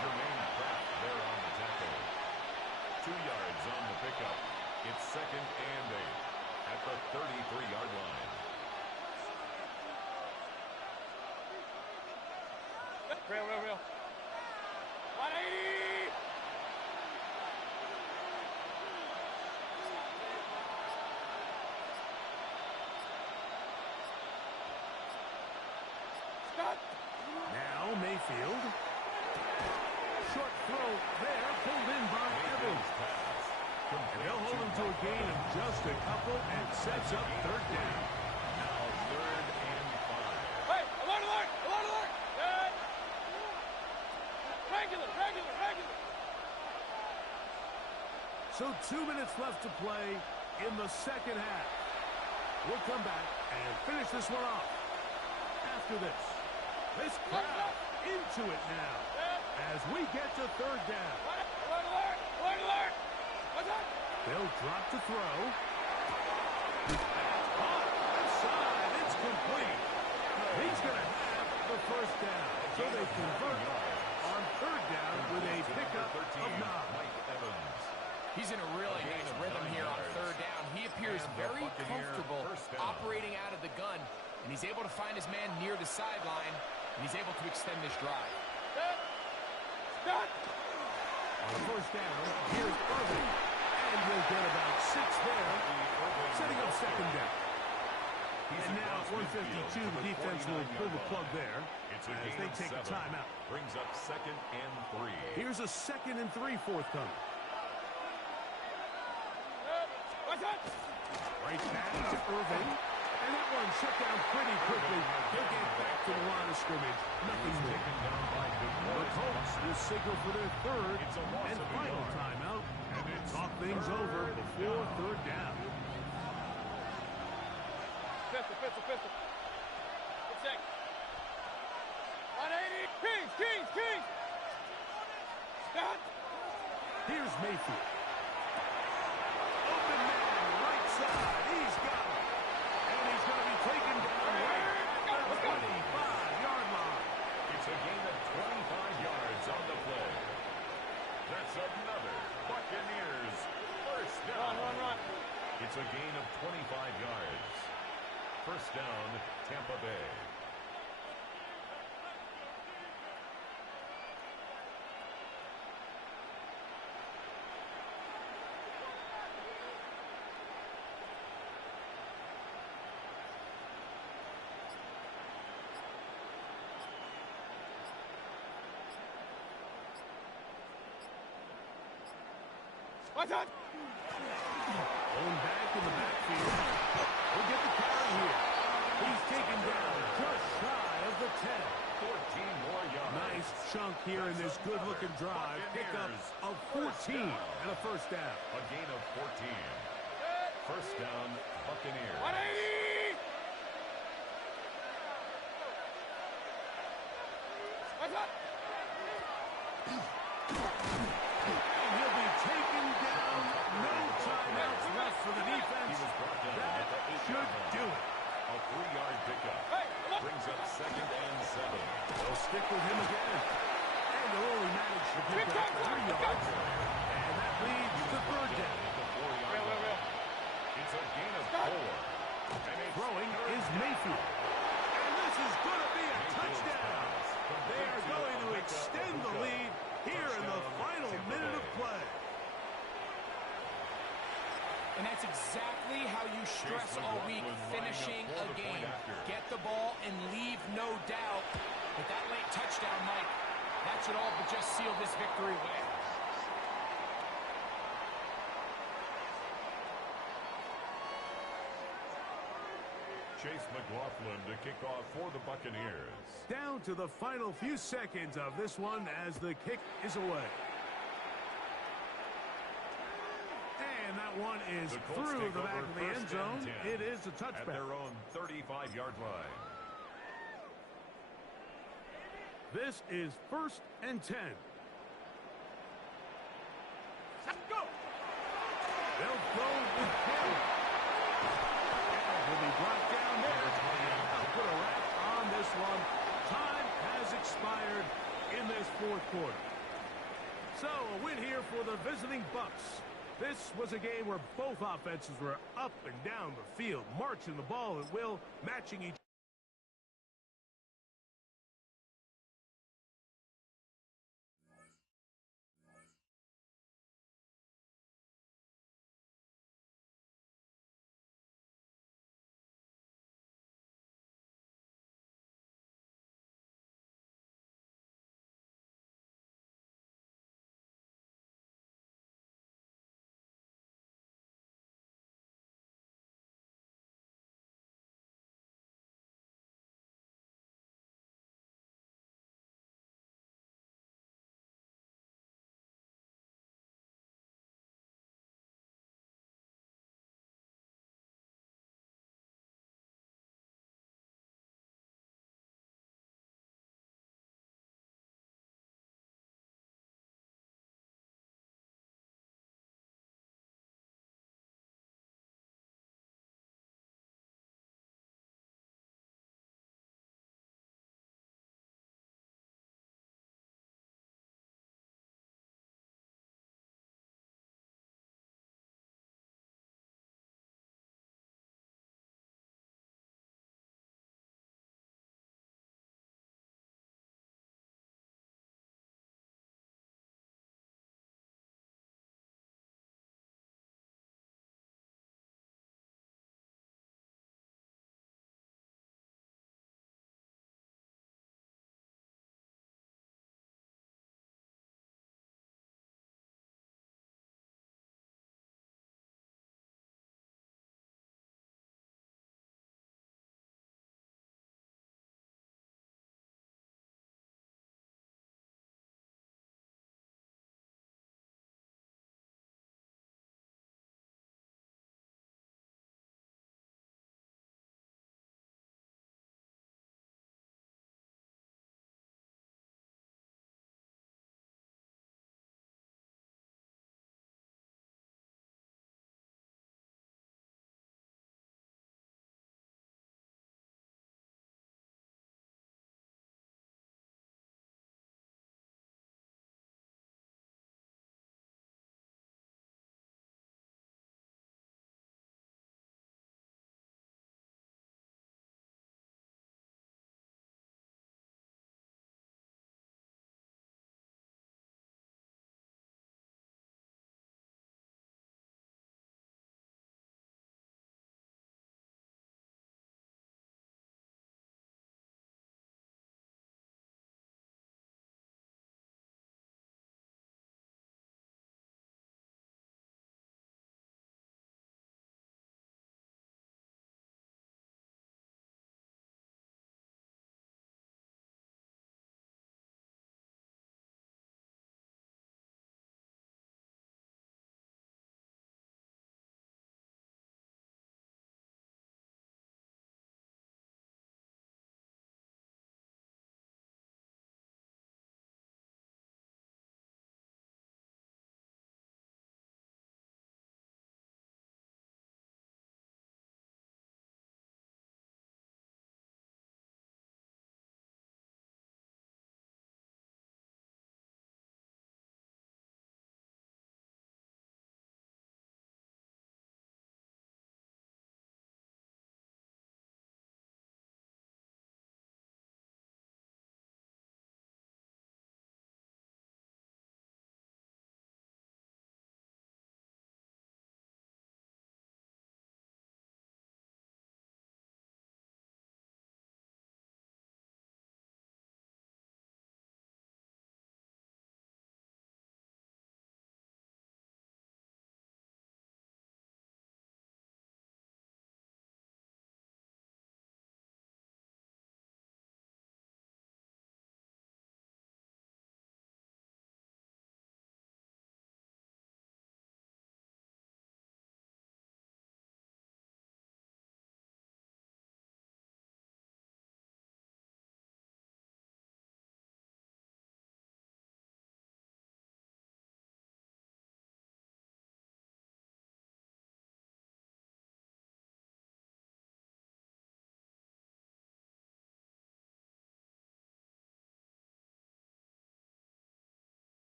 Jermaine Pratt there on the tackle. 2 yards on the pickup. It's second and 8 at the 33-yard line. Real. 180. Now Mayfield. Short throw there, pulled in by Evans. And they'll hold him to a gain of just a couple and sets up third down. Now third and 5. Hey, alert, alert, alert, alert. Good. Regular. So 2 minutes left to play in the second half. We'll come back and finish this one off after this. This crowd into it now as we get to third down. Alert. They'll drop to throw. That's caught. Inside. It's complete. He's going to have the first down. So they convert on third down with a pickup of 9. He's in a really nice rhythm here on third down. He appears very comfortable operating out of the gun, and he's able to find his man near the sideline, and he's able to extend this drive. On the first down, here's Irvin, and he'll get about 6 there, setting up second down. And now at 152, the defense will pull the plug there as they take a timeout. Brings up second and 3. Here's a second and 3 forthcoming. Right back to Irvin. And that one shut down pretty quickly. He'll get back to the line of scrimmage. Nothing more. The Colts will signal for their third and final timeout and talk things over before third down. Pistol. Good check. 180. Kings. Scott. Here's Mayfield. Open man, right side. He's got it. And he's going to be taken down right at the 25-yard line. It's a gain of 25 yards on the play. That's another Buccaneers first down. Run. It's a gain of 25 yards. First down, Tampa Bay. What's up? Going back in the backfield. He'll get the carry here. He's taken down just shy of the 10. 14 more yards. Nice chunk here in this good-looking drive. Pickup of 14 and a first down. A gain of 14. First down, Buccaneers. 180! What's up? And he'll be taken down. No timeouts left for the defense. That should do it. A 3-yard pickup. Brings up second and 7. They'll stick with him again. And they'll only manage to pick up 3 yards. And that leads to third down. It's a gain of 4. And throwing is Mayfield. And this is going to be a touchdown. They are going to extend the lead here in the final minute of play. And that's exactly how you stress all week, finishing a game. Get the ball and leave no doubt. But that late touchdown, Mike, that should all but just seal this victory away. Chase McLaughlin to kick off for the Buccaneers. Down to the final few seconds of this one as the kick is away. And that one is through the back of the end zone. It is a touchback. At their own 35-yard line. This is 1st and 10. Go! They'll go with Kelly. Will be brought down there. I'll put a wrap on this one. Time has expired in this fourth quarter. So a win here for the visiting Bucs. This was a game where both offenses were up and down the field, marching the ball at will, matching each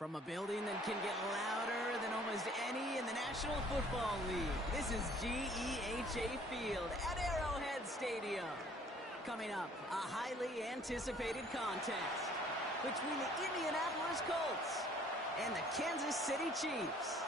From a building that can get louder than almost any in the National Football League, this is GEHA Field at Arrowhead Stadium. Coming up, a highly anticipated contest between the Indianapolis Colts and the Kansas City Chiefs.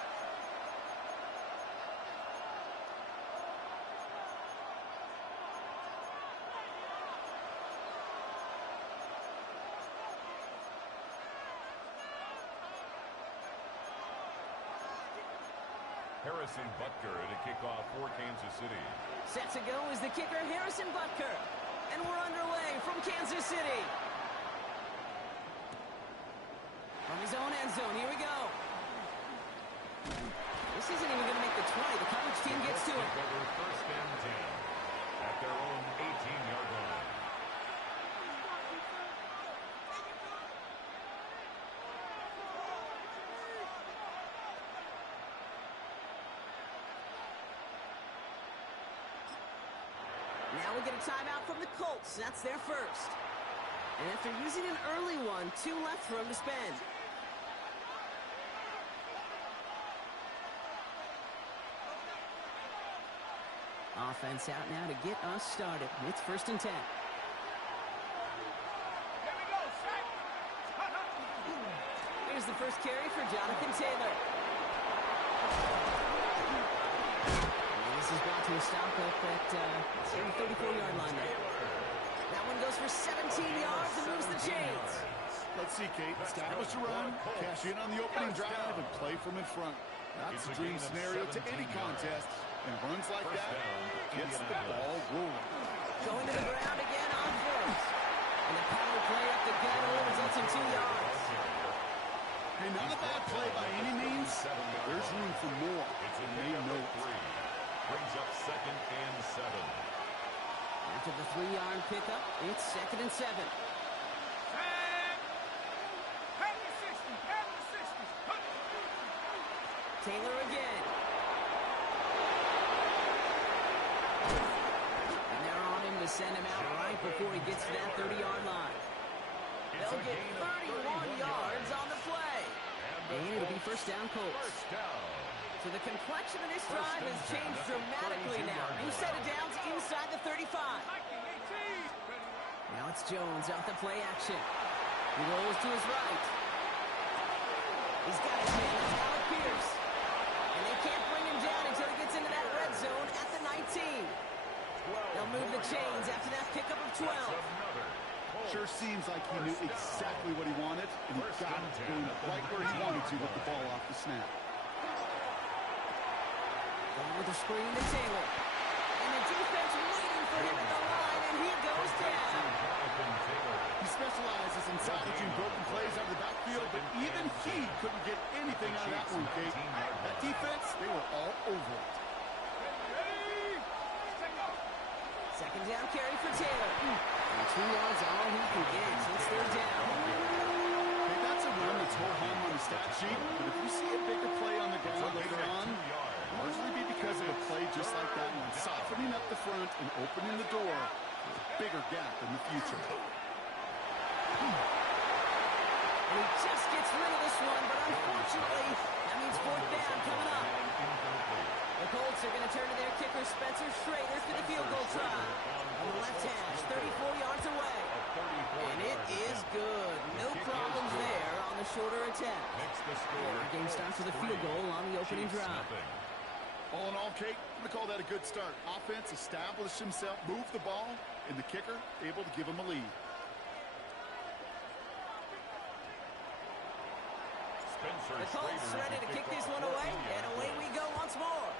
Harrison Butker to kick off for Kansas City. Set to go is the kicker, Harrison Butker. And we're underway from Kansas City. From his own end zone, here we go. This isn't even going to make the 20. The coverage team gets to it. First and 10 at their own 18-yard line. Now we get a timeout from the Colts. That's their first. And after using an early one, 2 left for him to spend. Offense out now to get us started. It's first and 10. Here we go, set. Here's the first carry for Jonathan Taylor. This is brought to a stop up at the 34-yard line there. That one goes for 17 yards and moves the chains. Let's see, Kate. Establish a run, cash in on the opening drive, and play from in front. That's a dream scenario to any contest. And runs like that gets the ball rolling. Going to the ground again on first. And the power play up the gut only results in 2 yards. Hey, not a bad play by any means. There's room for more. It's a They know it. Brings up second and 7. After the 3-yard pickup, it's second and 7. Set. Head to 60. Head to 60. Taylor again. And they're on him to send him out right before he gets to that 30-yard line. They'll get 31 yards on the play. And it'll be first down Colts. So the complexion of this drive has changed dramatically now. New set of downs inside the 35. Now it's Jones off the play action. He rolls to his right. He's got his man. That's Alec Pierce. And they can't bring him down until he gets into that red zone at the 19. They'll move the chains after that pickup of 12. Sure seems like he knew exactly what he wanted, and he got it going right where he wanted to with the ball off the snap. Going with the screen to Taylor. And the defense waiting for him at the line, and he goes down. He specializes in salvaging broken plays out of the backfield, but even he couldn't get anything out of that one, Kate. That defense, they were all over it. Second down carry for Taylor. And 2 yards all he can get since they're down. Hey, that's a run that's ho-hum on the stat sheet, but if you see a bigger play on the ground later on, largely be because of a play just like that one, softening up the front and opening the door for a bigger gap in the future. And he just gets rid of this one, but unfortunately, that means fourth down coming up. The Colts are going to turn to their kicker, Spencer Schrader, for the field goal try. On the left hash, 34 yards away. And it is good. No problems there on the shorter attempt. And our game starts with a field goal on the opening drive. All in all, Kate, I'm going to call that a good start. Offense established himself, moved the ball, and the kicker able to give him a lead. The Colts ready to kick this one away, and away we go once more.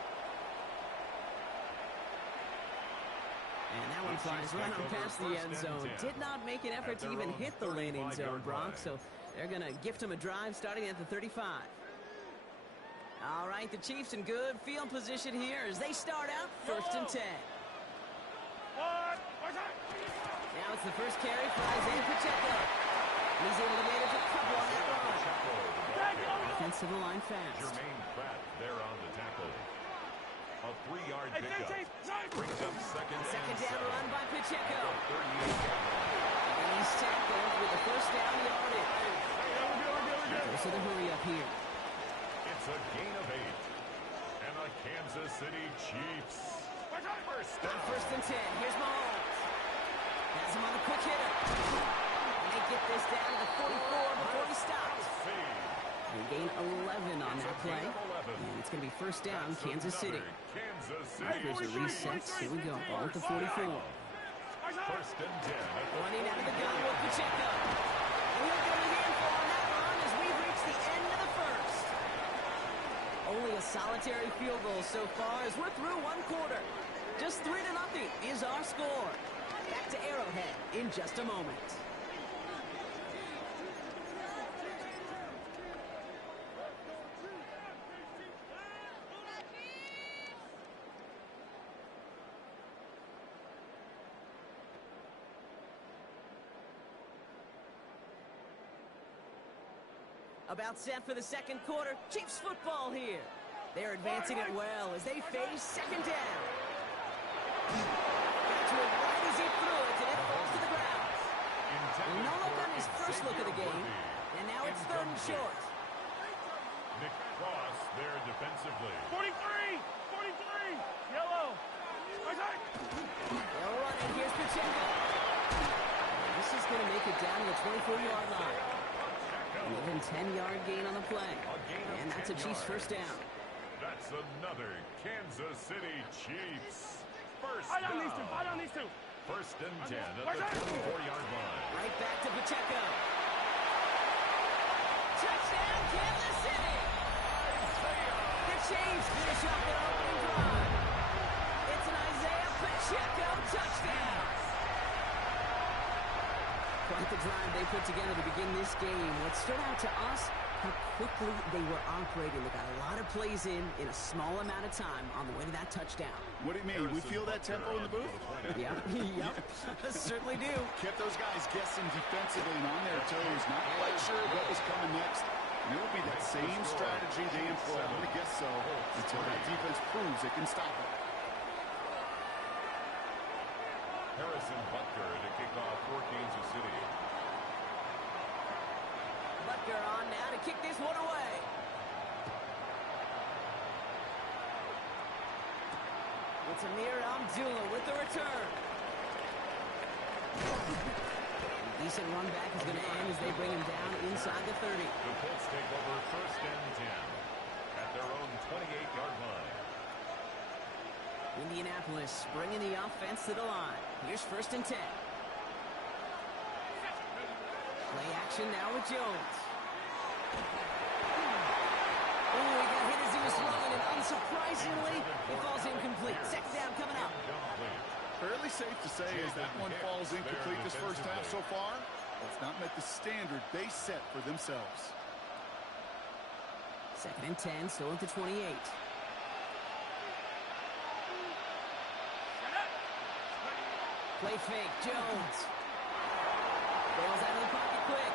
And that one flies right on past the end zone. Did not make an effort to even hit the landing zone, Bronx, so they're going to gift him a drive starting at the 35. All right, the Chiefs in good field position here as they start out first and 10. Now it's the first carry for Isaiah Pacheco. He's able to manage a couple on that run. Offensive line fast. Jermaine Pratt there on the tackle. A 3-yard pickup. Brings up second down run by Pacheco. 38 yard And he's tackled with the first down yardage. So the hurry first down, Kansas City. Here's a reset. Here we go. Ball at the 44. First and 10. Running out of the gun with Pacheco. And he'll get a handful on that run as we've reached the end of the first. Only a solitary field goal so far as we're through one quarter. Just 3-0 is our score. Back to Arrowhead in just a moment. About set for the second quarter. Chiefs football here. They're advancing it well as they face second down. Got to it right as he threw it, and it falls to the ground. No look on his first look of the game, and now it's third and short. Nick Cross there defensively. 43! 43! Yellow! They'll run it. Here's Pacheco. This is going to make it down to the 24-yard line. Even 10-yard gain on the play. And that's a Chiefs first down. That's another Kansas City Chiefs. First I don't down. need to. First and 10 at the 24-yard line. Right back to Pacheco. Touchdown, Kansas City! The Chiefs finish off their opening drive. It's an Isaiah Pacheco touchdown. Quite the drive they put together to begin this game. What stood out to us, how quickly they were operating. They got a lot of plays in a small amount of time on the way to that touchdown. What do you mean? We feel that tempo in the booth? Yeah, yep, certainly do. Kept those guys guessing defensively and on their toes. Not quite sure what was coming next. And it will be that same strategy they employ. I'm going to guess so until that defense proves it can stop it. Harrison Butker to kick off for Kansas City. Butker on now to kick this one away. It's Amir Abdullah with the return. Decent run back is going to end as they bring him down inside the 30. The Colts take over first and 10 at their own 28-yard line. Indianapolis bringing the offense to the line. Here's first and 10. Play action now with Jones. Oh, he got hit as he was throwing, and unsurprisingly, it falls incomplete. Second down coming up. Fairly safe to say as that one falls incomplete this first half so far. That's not met the standard they set for themselves. Second and 10, still at the 28. Play fake, Jones. Bails out of the pocket quick.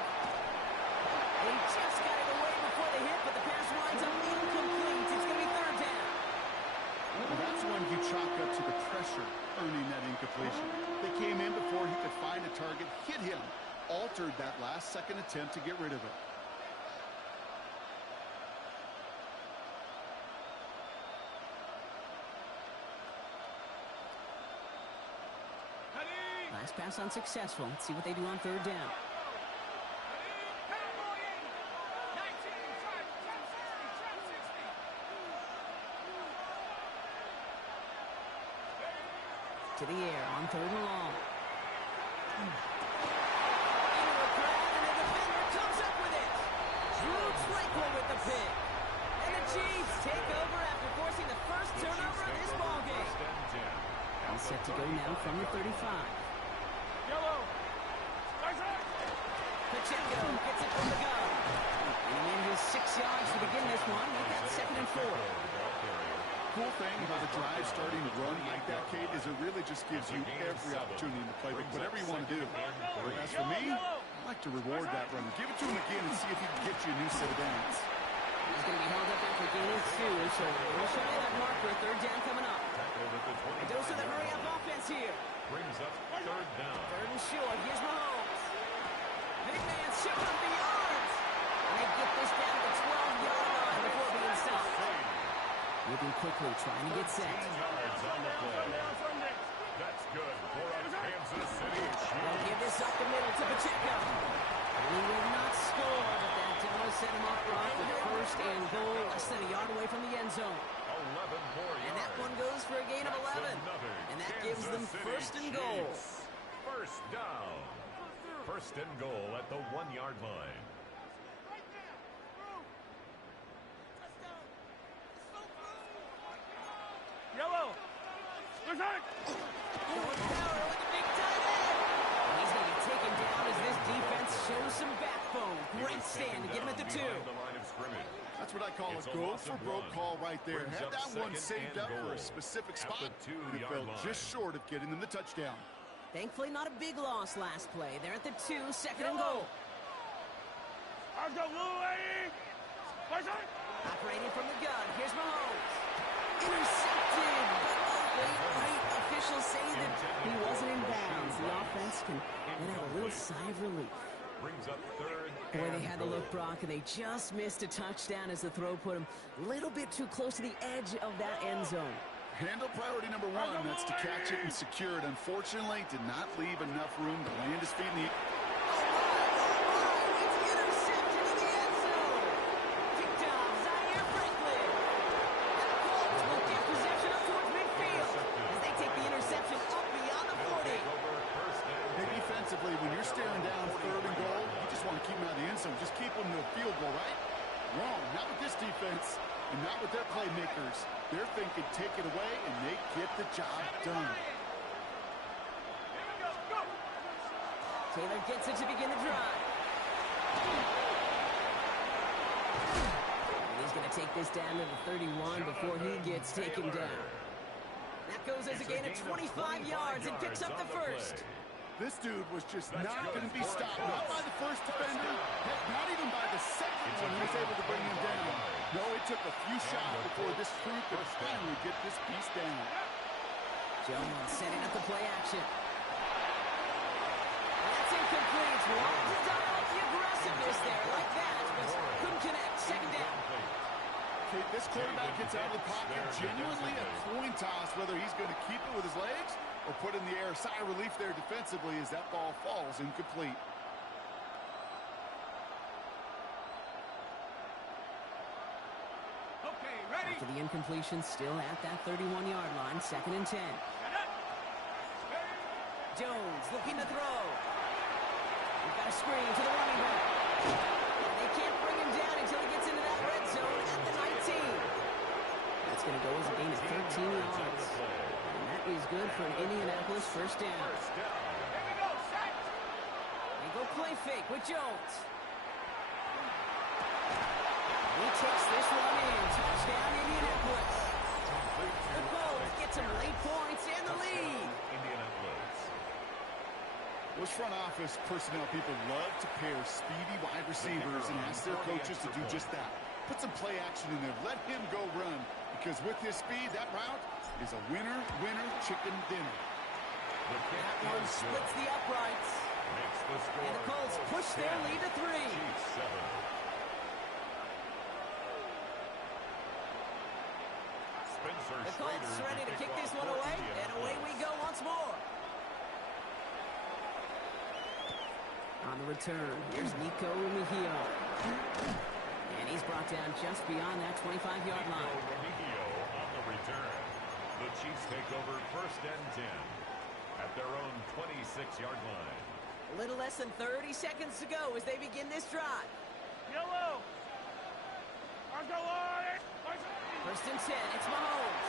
He just got it away before the hit, but the pass winds up incomplete. It's going to be third down. Well, that's when you chalk up to the pressure earning that incompletion. They came in before he could find a target, hit him, altered that last-second attempt to get rid of it. Last pass unsuccessful. Let's see what they do on third down. To the air on third and long. Into a crowd, and the defender comes up with it. Drew Tranquil with the pick. And the Chiefs take over after forcing the first turnover of this ballgame. All set to go now from the 35. Yellow! Pacheco gets it from the go. And in his 6 yards to begin this one. Make that second and 4. Cool thing about the drive starting to run like that, Kate, is it really just gives you every opportunity in the playbook, whatever you want to do. But as for me, I like to reward that runner. Give it to him again and see if he can get you a new set of downs. He's going to be held up after gaining 2, so we'll show you that marker. Third down coming up. A dose of the hurry-up offense here. Brings up third down. Third and short. Here's Mahomes. Big man shoving up the yards. And they get this down to the 12-yard line before being stopped. Moving quickly, trying to get set. 10 yards on the play. That's good for a Kansas City Chiefs. They'll give this up the middle to Pacheco. He will not score, but that does set him up right with first and goal, less than a yard away from the end zone. A more yards. And that one goes for a gain of 11. And that gives them first and goal. First down. First and goal at the 1-yard line. Yellow. Going power with a big tight end. And he's going to be taken down as this defense shows some backbone. Great stand to get him at the 2. That's what I call a go-for-broke call right there. Had that one saved up for a specific spot, it fell just short of getting them the touchdown. Thankfully, not a big loss last play. They're at the 2, second and goal. Operating from the gun, here's Mahomes. Intercepted, but right. Officials say that he wasn't in bounds. The offense can let out a little sigh of relief. Brings up third. Boy, they had the look, Brock, and they just missed a touchdown as the throw put them a little bit too close to the edge of that end zone. Handle priority number 1, that's to catch it and secure it. Unfortunately, did not leave enough room to land his feet in the... It's intercepted in the end zone. Picked off Zaire Franklin. And the Colts will get possession up towards midfield as they take the interception up beyond the 40. Hey, defensively, when you're staring down third and goal, you just want to keep them out of the end zone. Just keep them to a field goal, right? Wrong. Not with this defense and not with their playmakers. They're thinking take it away, and they get the job done. Taylor gets it to begin the drive. And he's going to take this down to the 31 before he gets taken down. That goes as a gain of 25 yards and picks up the first. This dude was just not going to be stopped. Not by the first defender, heck, not even by the second one who was able to bring him down. No, it took a few shots before this crew could finally get this piece down. Jones setting up the play action. That's incomplete. Wanted to dial up the aggressiveness there like that, but couldn't connect. Second down. Okay, this quarterback gets out of the pocket, genuinely a coin toss whether he's going to keep it with his legs or put in the air. Sigh of relief there defensively as that ball falls incomplete. Okay, ready. After the incompletion, still at that 31-yard line, second and 10. Jones looking to throw. We've got a screen to the running back. And they can't bring him down until he gets into that red zone at the 19. That's going to go as a gain of 13 yards. And that is good for an Indianapolis first down. They go play fake with Jones. He takes this one in. Touchdown, Indianapolis. The Colts get some late points and the lead. Those front office personnel people love to pair speedy wide receivers and ask their coaches to do just that. Put some play action in there. Let him go run. Because with his speed, that route is a winner, chicken dinner. That one splits the uprights. And the Colts push their lead to 3. The Colts ready to kick this one away, and away we go once more. On the return, here's Nico Mejia. And he's brought down just beyond that 25-yard line. On the return, the Chiefs take over first and 10 at their own 26-yard line. A little less than 30 seconds to go as they begin this drive. Yellow. First and 10, it's Mahomes.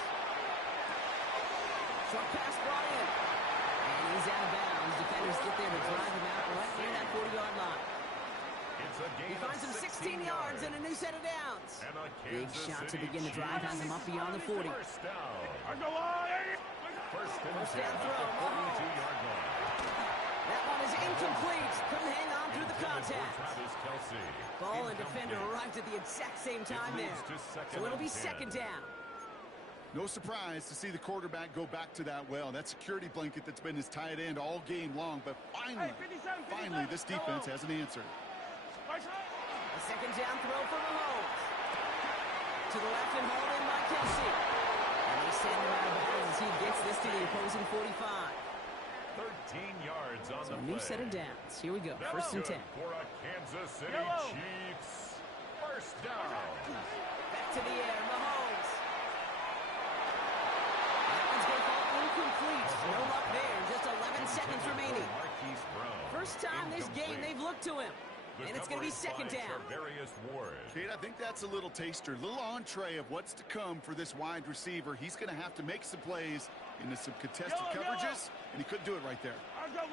Short pass brought in. And he's out of bounds. Defenders get there to drive him out right near that 40-yard line. He finds him 16 yards and a new set of downs. Big shot to begin the drive, has him up beyond the 40. First down. First down throw, Mahomes. That one is incomplete. Couldn't hang on through the contact. Ball and defender arrived at the exact same time there. So it'll be second down. No surprise to see the quarterback go back to that well. That security blanket that's been his tight end all game long. But finally, this defense has an answer. A second down throw for Mahomes. To the left and hauled in by Kelsey. And they send him out of bounds as he gets this to the opposing 45. 13 yards on the new set of downs. Here we go. First and 10. For a Kansas City Chiefs. First down. Back to the air. Mahomes. incomplete. No luck there. Just 11 seconds remaining. First time this game they've looked to him. And it's going to be second down. Kate, I think that's a little taster, a little entree of what's to come for this wide receiver. He's going to have to make some plays into some contested coverages, and he couldn't do it right there. Another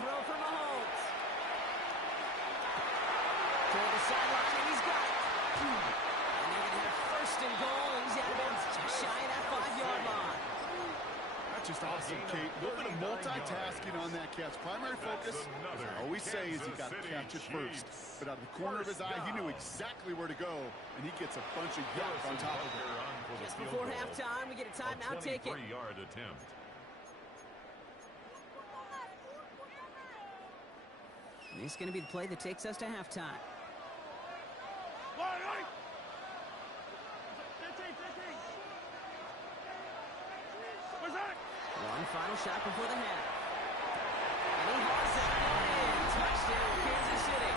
throw for Mahomes. Toward the sideline, and he's got it. And they're going to have first and goal. He's out of bounds just shy of that 5-yard line. That's just awesome, Kate. A little bit of multitasking on that catch. Primary focus, as I always say, is you got to catch it first. But out of the corner of his eye, he knew exactly where to go, and he gets a bunch of yards on top of it. Just before halftime, we get a timeout taken. This is going to be the play that takes us to halftime. One final shot before the half. And he hauls that one in. Touchdown, Kansas City.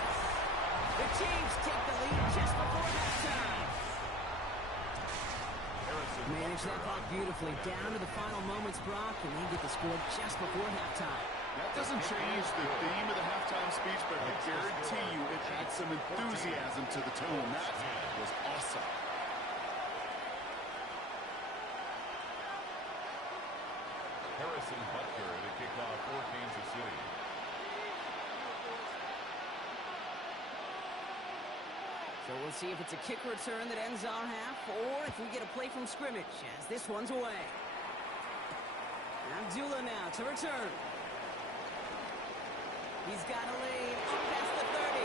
The Chiefs take the lead just before halftime. Manage that clock beautifully. Down to the final moments, Brock, and they get the score just before halftime. That doesn't change the theme of the halftime speech, but I guarantee you it adds some enthusiasm to the tone. That was awesome. Harrison Butker to kick off for Kansas City. So we'll see if it's a kick return that ends our half, or if we get a play from scrimmage, as this one's away. Abdullah now to return. He's got a lane up past the 30.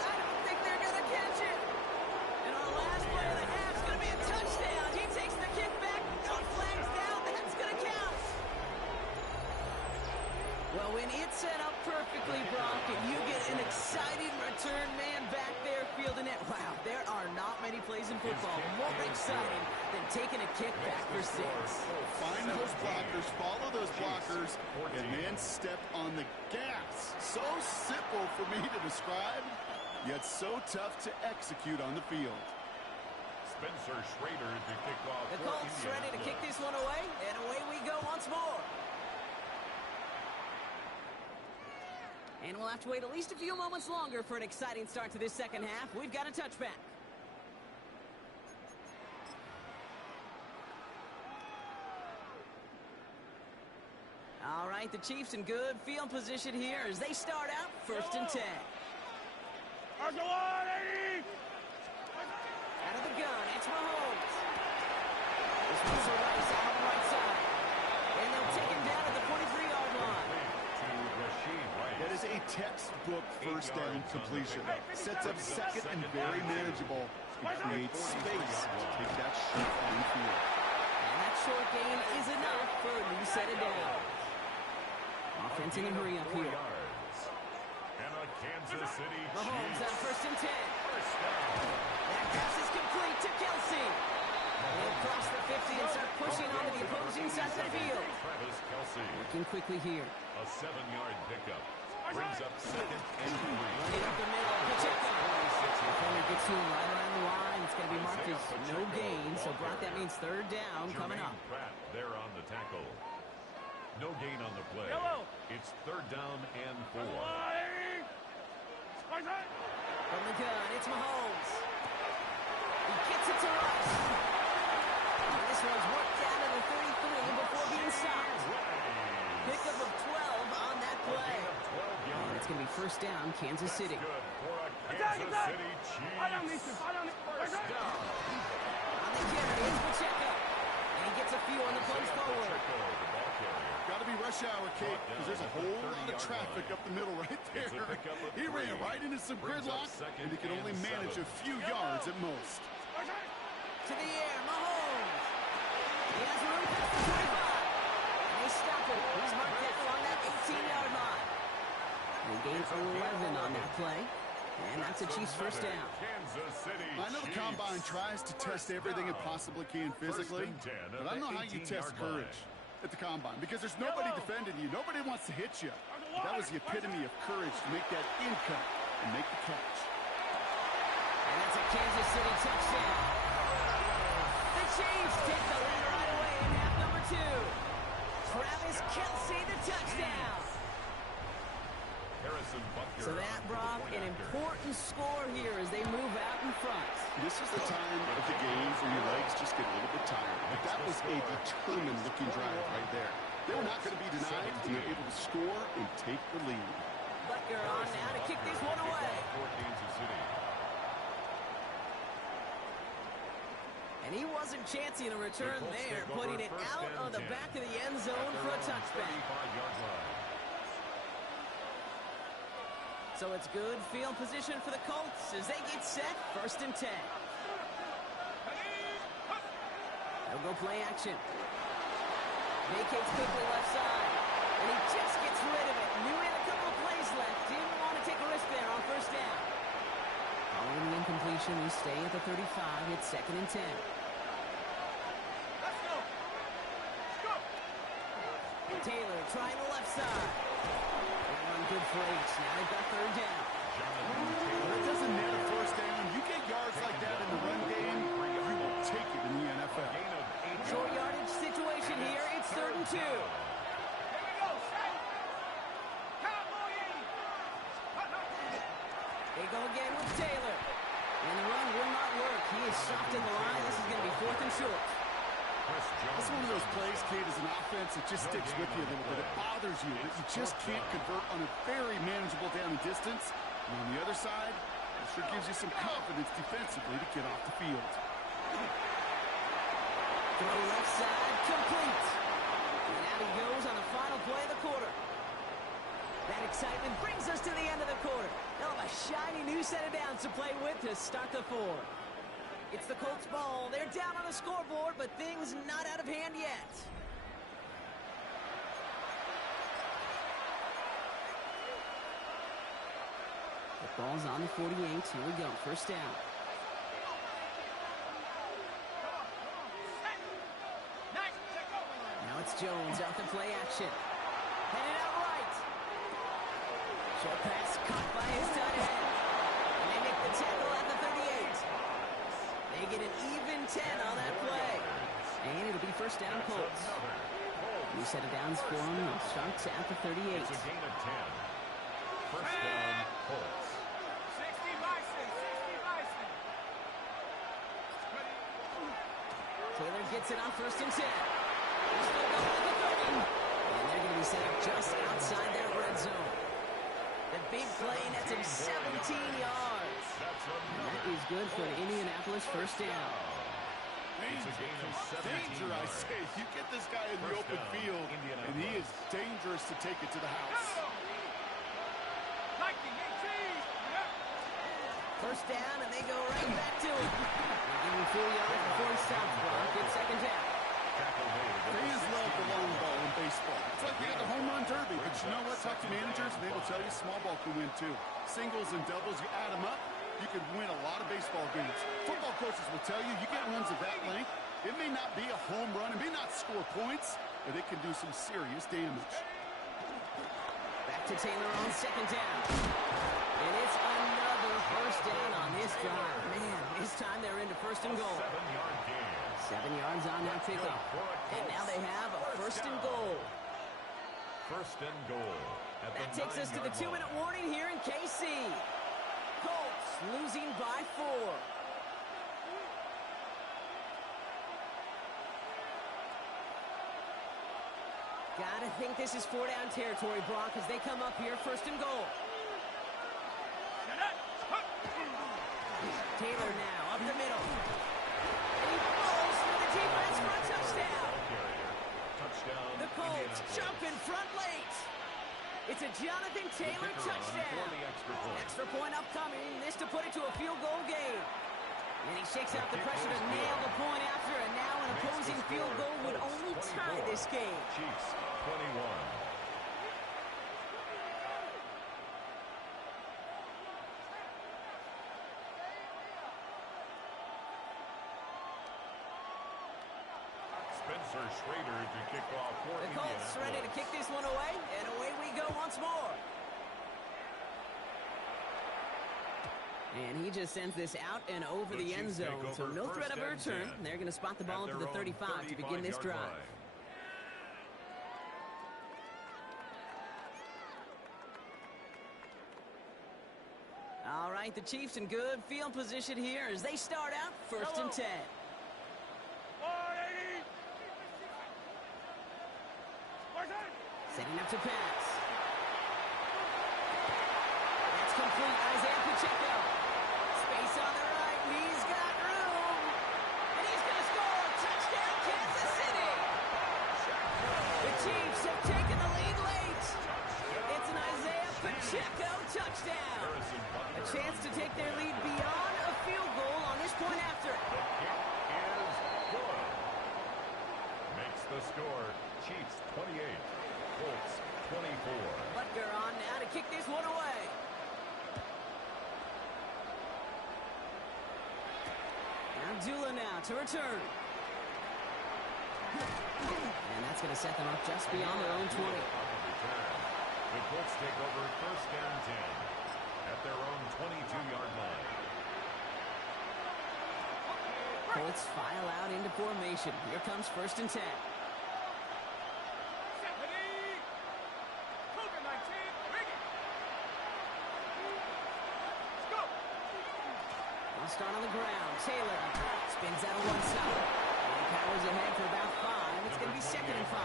I don't think they're going to catch it. And our last play of the half is going to be a touchdown. He takes the kick back. No flags down. That's going to count. Well, when it's set up perfectly, Brock, and you get an exciting return man back there fielding it, wow, there are not many plays in football more exciting than taking a kick back for 6. Find those blockers, follow those blockers, and then step on the gas. So simple for me to describe, yet so tough to execute on the field. Spencer Schrader to kick off. The Colts ready to kick this one away, and away we go once more. And we'll have to wait at least a few moments longer for an exciting start to this second half. We've got a touchback. All right, the Chiefs in good field position here as they start out 1st and 10. Out of the gun, it's Mahomes. This one's a race out on the right side. And they'll take him down at the 43-yard line. That is a textbook first down completion. Sets up second and very manageable. It creates space to take that short downfield. And that short gain is enough for a new set of downs. Offense in a hurry up here. And a Kansas City Mahomes on 1st and 10. That pass is complete to Kelsey. They'll cross the 50 and start pushing onto the opposing side of the field. Travis Kelsey. Working quickly here. A 7-yard pickup. Brings up 2nd and 3. Running up the middle. Pacheco. Defender gets to him right around the line. It's going to be marked as no gain. So, Brock, that means 3rd down coming up. Pratt there on the tackle. No gain on the play. It's 3rd down and 4. From the gun, it's Mahomes. He gets it to Rush. This one's worked down to the 33 before being stopped. Pickup of 12 on that play. And it's going to be 1st down, Kansas City. Kansas City Chiefs. First down. On the carry, it's Pacheco. And he gets a few on the punch forward. Got to be rush hour, Kate, because there's a whole lot of traffic up the middle right there. He ran right into some gridlock, and he can only manage a few yards at most. To the air, Mahomes. He has room past the 25. And they stop it. He's marked it along that 18-yard line. They gain 11 on that play. And that's a Chiefs 1st down. I know the Combine tries to test everything it possibly can physically, but I don't know how you test courage at the Combine, because there's nobody defending you. Nobody wants to hit you. But that was the epitome of courage to make that in cut and make the catch. And that's a Kansas City touchdown. Chiefs take the lead right away in half number 2. Travis Kelce, the touchdown. So that, Brock, an important score here as they move out in front. This is the time of the game where your legs just get a little bit tired. But that was a determined-looking drive right there. They were not going to be denied, and they're able to score and take the lead. Butker on now to kick this one away. And he wasn't chancing a return there, putting it out on the back of the end zone for a touchback. So it's good field position for the Colts as they get set, 1st and 10. They'll go play action. Vacates quickly left side. And he just gets rid of it. Knew he had a couple of plays left. Didn't want to take a risk there on 1st down. Following the incompletion, we stay at the 35. It's 2nd and 10. Let's go. Let's go. Taylor trying the left side. Good for 8. Now they've got 3rd down. Well, it doesn't matter 1st down. You get yards like that in the run game, you will take it in the NFL. Short yardage situation here. It's 3rd and 2. Here we go. Set. Cowboys. They go again with Taylor. And the run will not work. He is stopped in the line. This is going to be 4th and short. It's one of those plays, Kate, as an offense, it just sticks with you a little bit. It bothers you that you just can't convert on a very manageable down and distance. And on the other side, it sure gives you some confidence defensively to get off the field. Throw left side, complete. And out he goes on the final play of the quarter. That excitement brings us to the end of the quarter. They'll have a shiny new set of downs to play with to start the 4. It's the Colts ball. They're down on the scoreboard, but things not out of hand yet. The ball's on the 48. Here we go. 1st down. Now it's Jones out to play action. Headed out right. Short pass caught by his tight end. And they make the tackle at the 38. They get an even 10 on that play. And it'll be 1st down Colts. New set of downs for him. Starts at the 38. It's a gain of 10. 1st down Colts. 60 Bison. 60 Bison. Taylor gets it on 1st and 10. He's still going at the 30. And they're going to be set up just outside that red zone. The big play nets him 17 yards. And that is good for an Indianapolis 1st down. Danger, I say. You get this guy in the open field, and he is dangerous to take it to the house. 1st down, and they go right back to it. They give him 4 yards before he stops. Brock, it's 2nd down. Fans love the long ball in baseball. It's like we got the home run derby, but you know what? Talk to managers, and they will tell you small ball can win too. Singles and doubles, you add them up, you can win a lot of baseball games. Football coaches will tell you, you get runs of that length, it may not be a home run, it may not score points, but it can do some serious damage. Back to Taylor on 2nd down. And it's another 1st down on this drive. Man, this time they're into 1st and goal. 7-yard gain. 7 yards on that pickup. And now they have a 1st and goal. 1st and goal. That takes us to the 2-minute warning here in KC. Colts losing by 4. Gotta think this is 4-down territory, Brock, as they come up here 1st and goal. Taylor now up the middle. And he falls through the defense for a touchdown. The Colts jump in front late. It's a Jonathan Taylor touchdown. Extra point upcoming. This to put it to a field goal game. And he shakes out the pressure to nail the point after, and now an opposing field goal would only tie this game. Chiefs 21. Spencer Schrader to kick off for The Colts ready to kick this one away, and away we go once more. And he just sends this out and over the end zone. So no threat of a return. They're going to spot the ball into the 35 to begin this drive. All right, the Chiefs in good field position here as they start out 1st and 10. Setting up to pass. That's complete. Isaiah Pacheco. Space on the right. He's got room. And he's going to score. Touchdown, Kansas City. The Chiefs have taken the lead late. It's an Isaiah Pacheco touchdown. A chance to take their lead beyond a field goal on this point after. The kick is good. Makes the score. Chiefs 28. Colts 24. Butker on now to kick this one away. Abdullah now to return. And that's going to set them up just beyond their own 20. The Colts take over 1st and 10 at their own 22-yard line. Colts file out into formation. Here comes 1st and 10. Start on the ground. Taylor spins out of one side. And powers ahead for about 5. It's going to be 2nd and 5.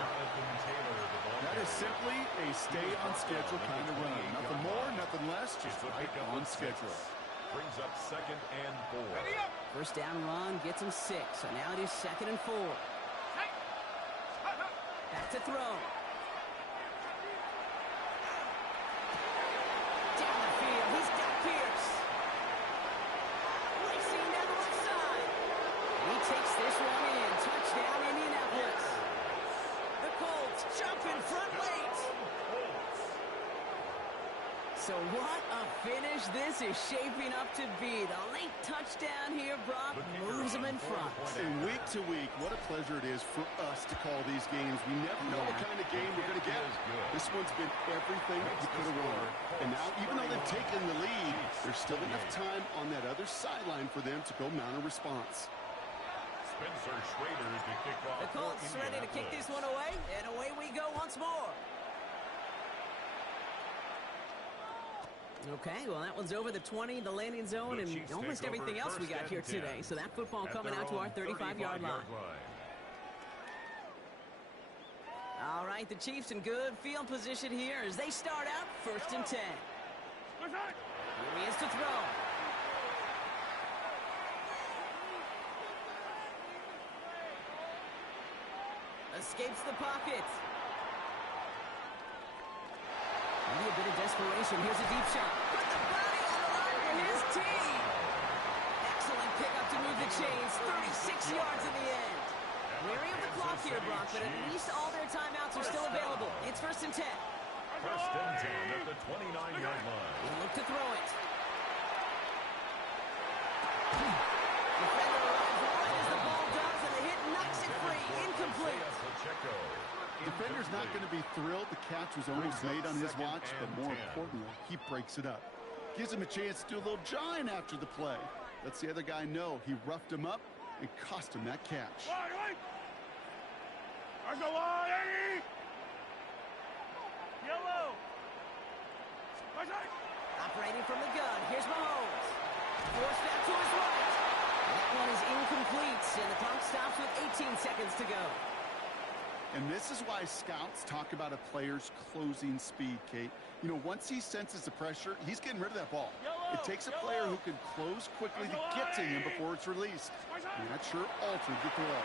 That is simply a stay-on-schedule kind of run. Nothing more, nothing less, just right on schedule. Brings up 2nd and 4. First down run gets him 6. So now it is 2nd and 4. Back to throw. Down the field. He's got Pierce. Takes this one in. Touchdown, Indianapolis. The Colts jump in front late. So what a finish this is shaping up to be. The late touchdown here, Brock, moves them in front. And week to week, what a pleasure it is for us to call these games. We never know what kind of game we're going to get. This one's been everything you could have wanted. And now, even though they've taken the lead, there's still enough time on that other sideline for them to go mount a response. Spencer Schrader to kick off. The Colts ready to kick this one away, and away we go once more. Okay, well, that one's over the 20, the landing zone, and almost everything else we got here today. So that football coming out to our 35-yard line. All right, the Chiefs in good field position here as they start out 1st and 10. Here he is to throw. Escapes the pocket. Maybe a bit of desperation. Here's a deep shot. Put the body on the line for his team. Excellent pickup to move the chains. 36 yards in the end. Weary of the clock here, Brock, but at least all their timeouts are still available. It's 1st and 10. 1st and 10 at the 29-yard line. He'll look to throw it. Defender arrives right as the ball does, and the hit knocks it free. Incomplete. Defender's not going to be thrilled. The catch was almost made on his watch, but more importantly, he breaks it up. Gives him a chance to do a little jawing after the play. Lets the other guy know he roughed him up and cost him that catch. Yellow. Operating from the gun. Here's Mahomes. Forced back to his right. That one is incomplete, and the clock stops with 18 seconds to go. And this is why scouts talk about a player's closing speed, Kate. You know, once he senses the pressure, he's getting rid of that ball. It takes a player who can close quickly to get to him before it's released. And that sure altered the throw.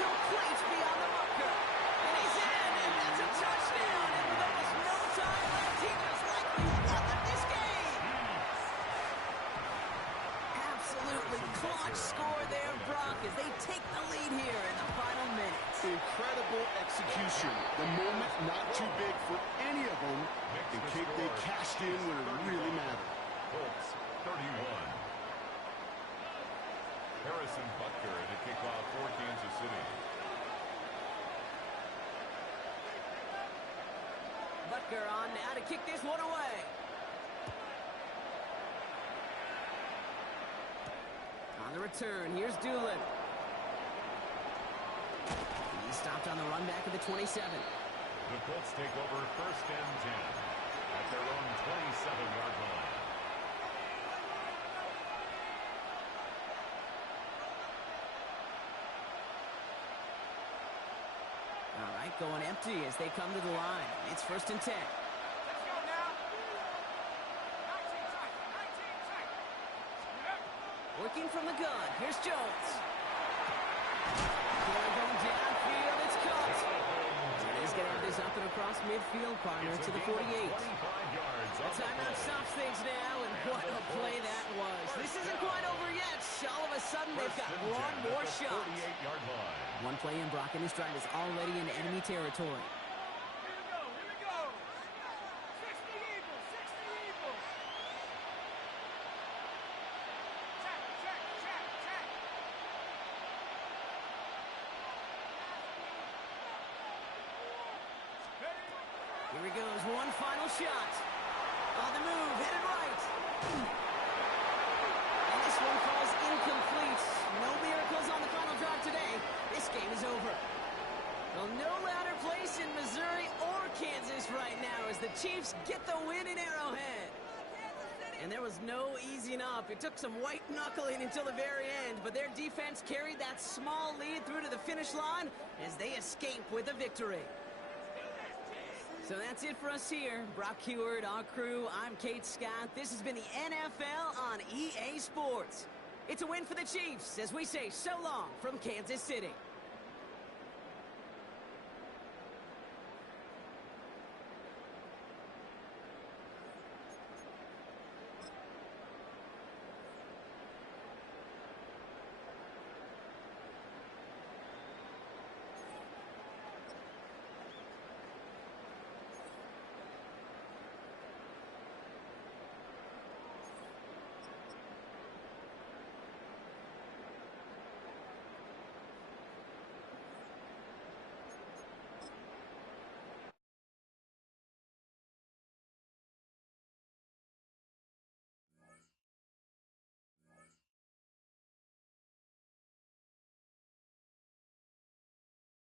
Complete beyond the marker. And he's in, and that's a touchdown. And with almost no time left, he most likely won this game. Absolutely clutch score there, Brock, as they take the lead here in the final minutes. Incredible execution. The moment not too big for any of them. And Kate, they cashed in when it really mattered. Colts 31. Harrison Butker to kick off for Kansas City. Butker on now to kick this one away. return. Here's Doolin. He's stopped on the run back of the 27. The Colts take over 1st and 10 at their own 27-yard line. All right, going empty as they come to the line. It's 1st and 10. Let's go now. 19 tight. 19 tight. Working from the gun. Here's Jones. Going downfield. It's caught. He's going to have this up and across midfield, partner, to the 48. The timeout stops things now, and what a play that was. This isn't quite over yet. All of a sudden, they've got one more shot. One play in, Brock, and his drive is already in enemy territory. Here we go. 60 Eagles. 60 Eagles. Check. Here he goes, one final shot. On the move, headed right. And this one falls incomplete. No miracles on the final drive today. This game is over. Well, no louder place in Missouri or Kansas right now as the Chiefs get the win in Arrowhead. And there was no easing up. It took some white knuckling until the very end, but their defense carried that small lead through to the finish line as they escape with a victory. So that's it for us here. Brock Heward, our crew, I'm Kate Scott. This has been the NFL on EA Sports. It's a win for the Chiefs as we say so long from Kansas City.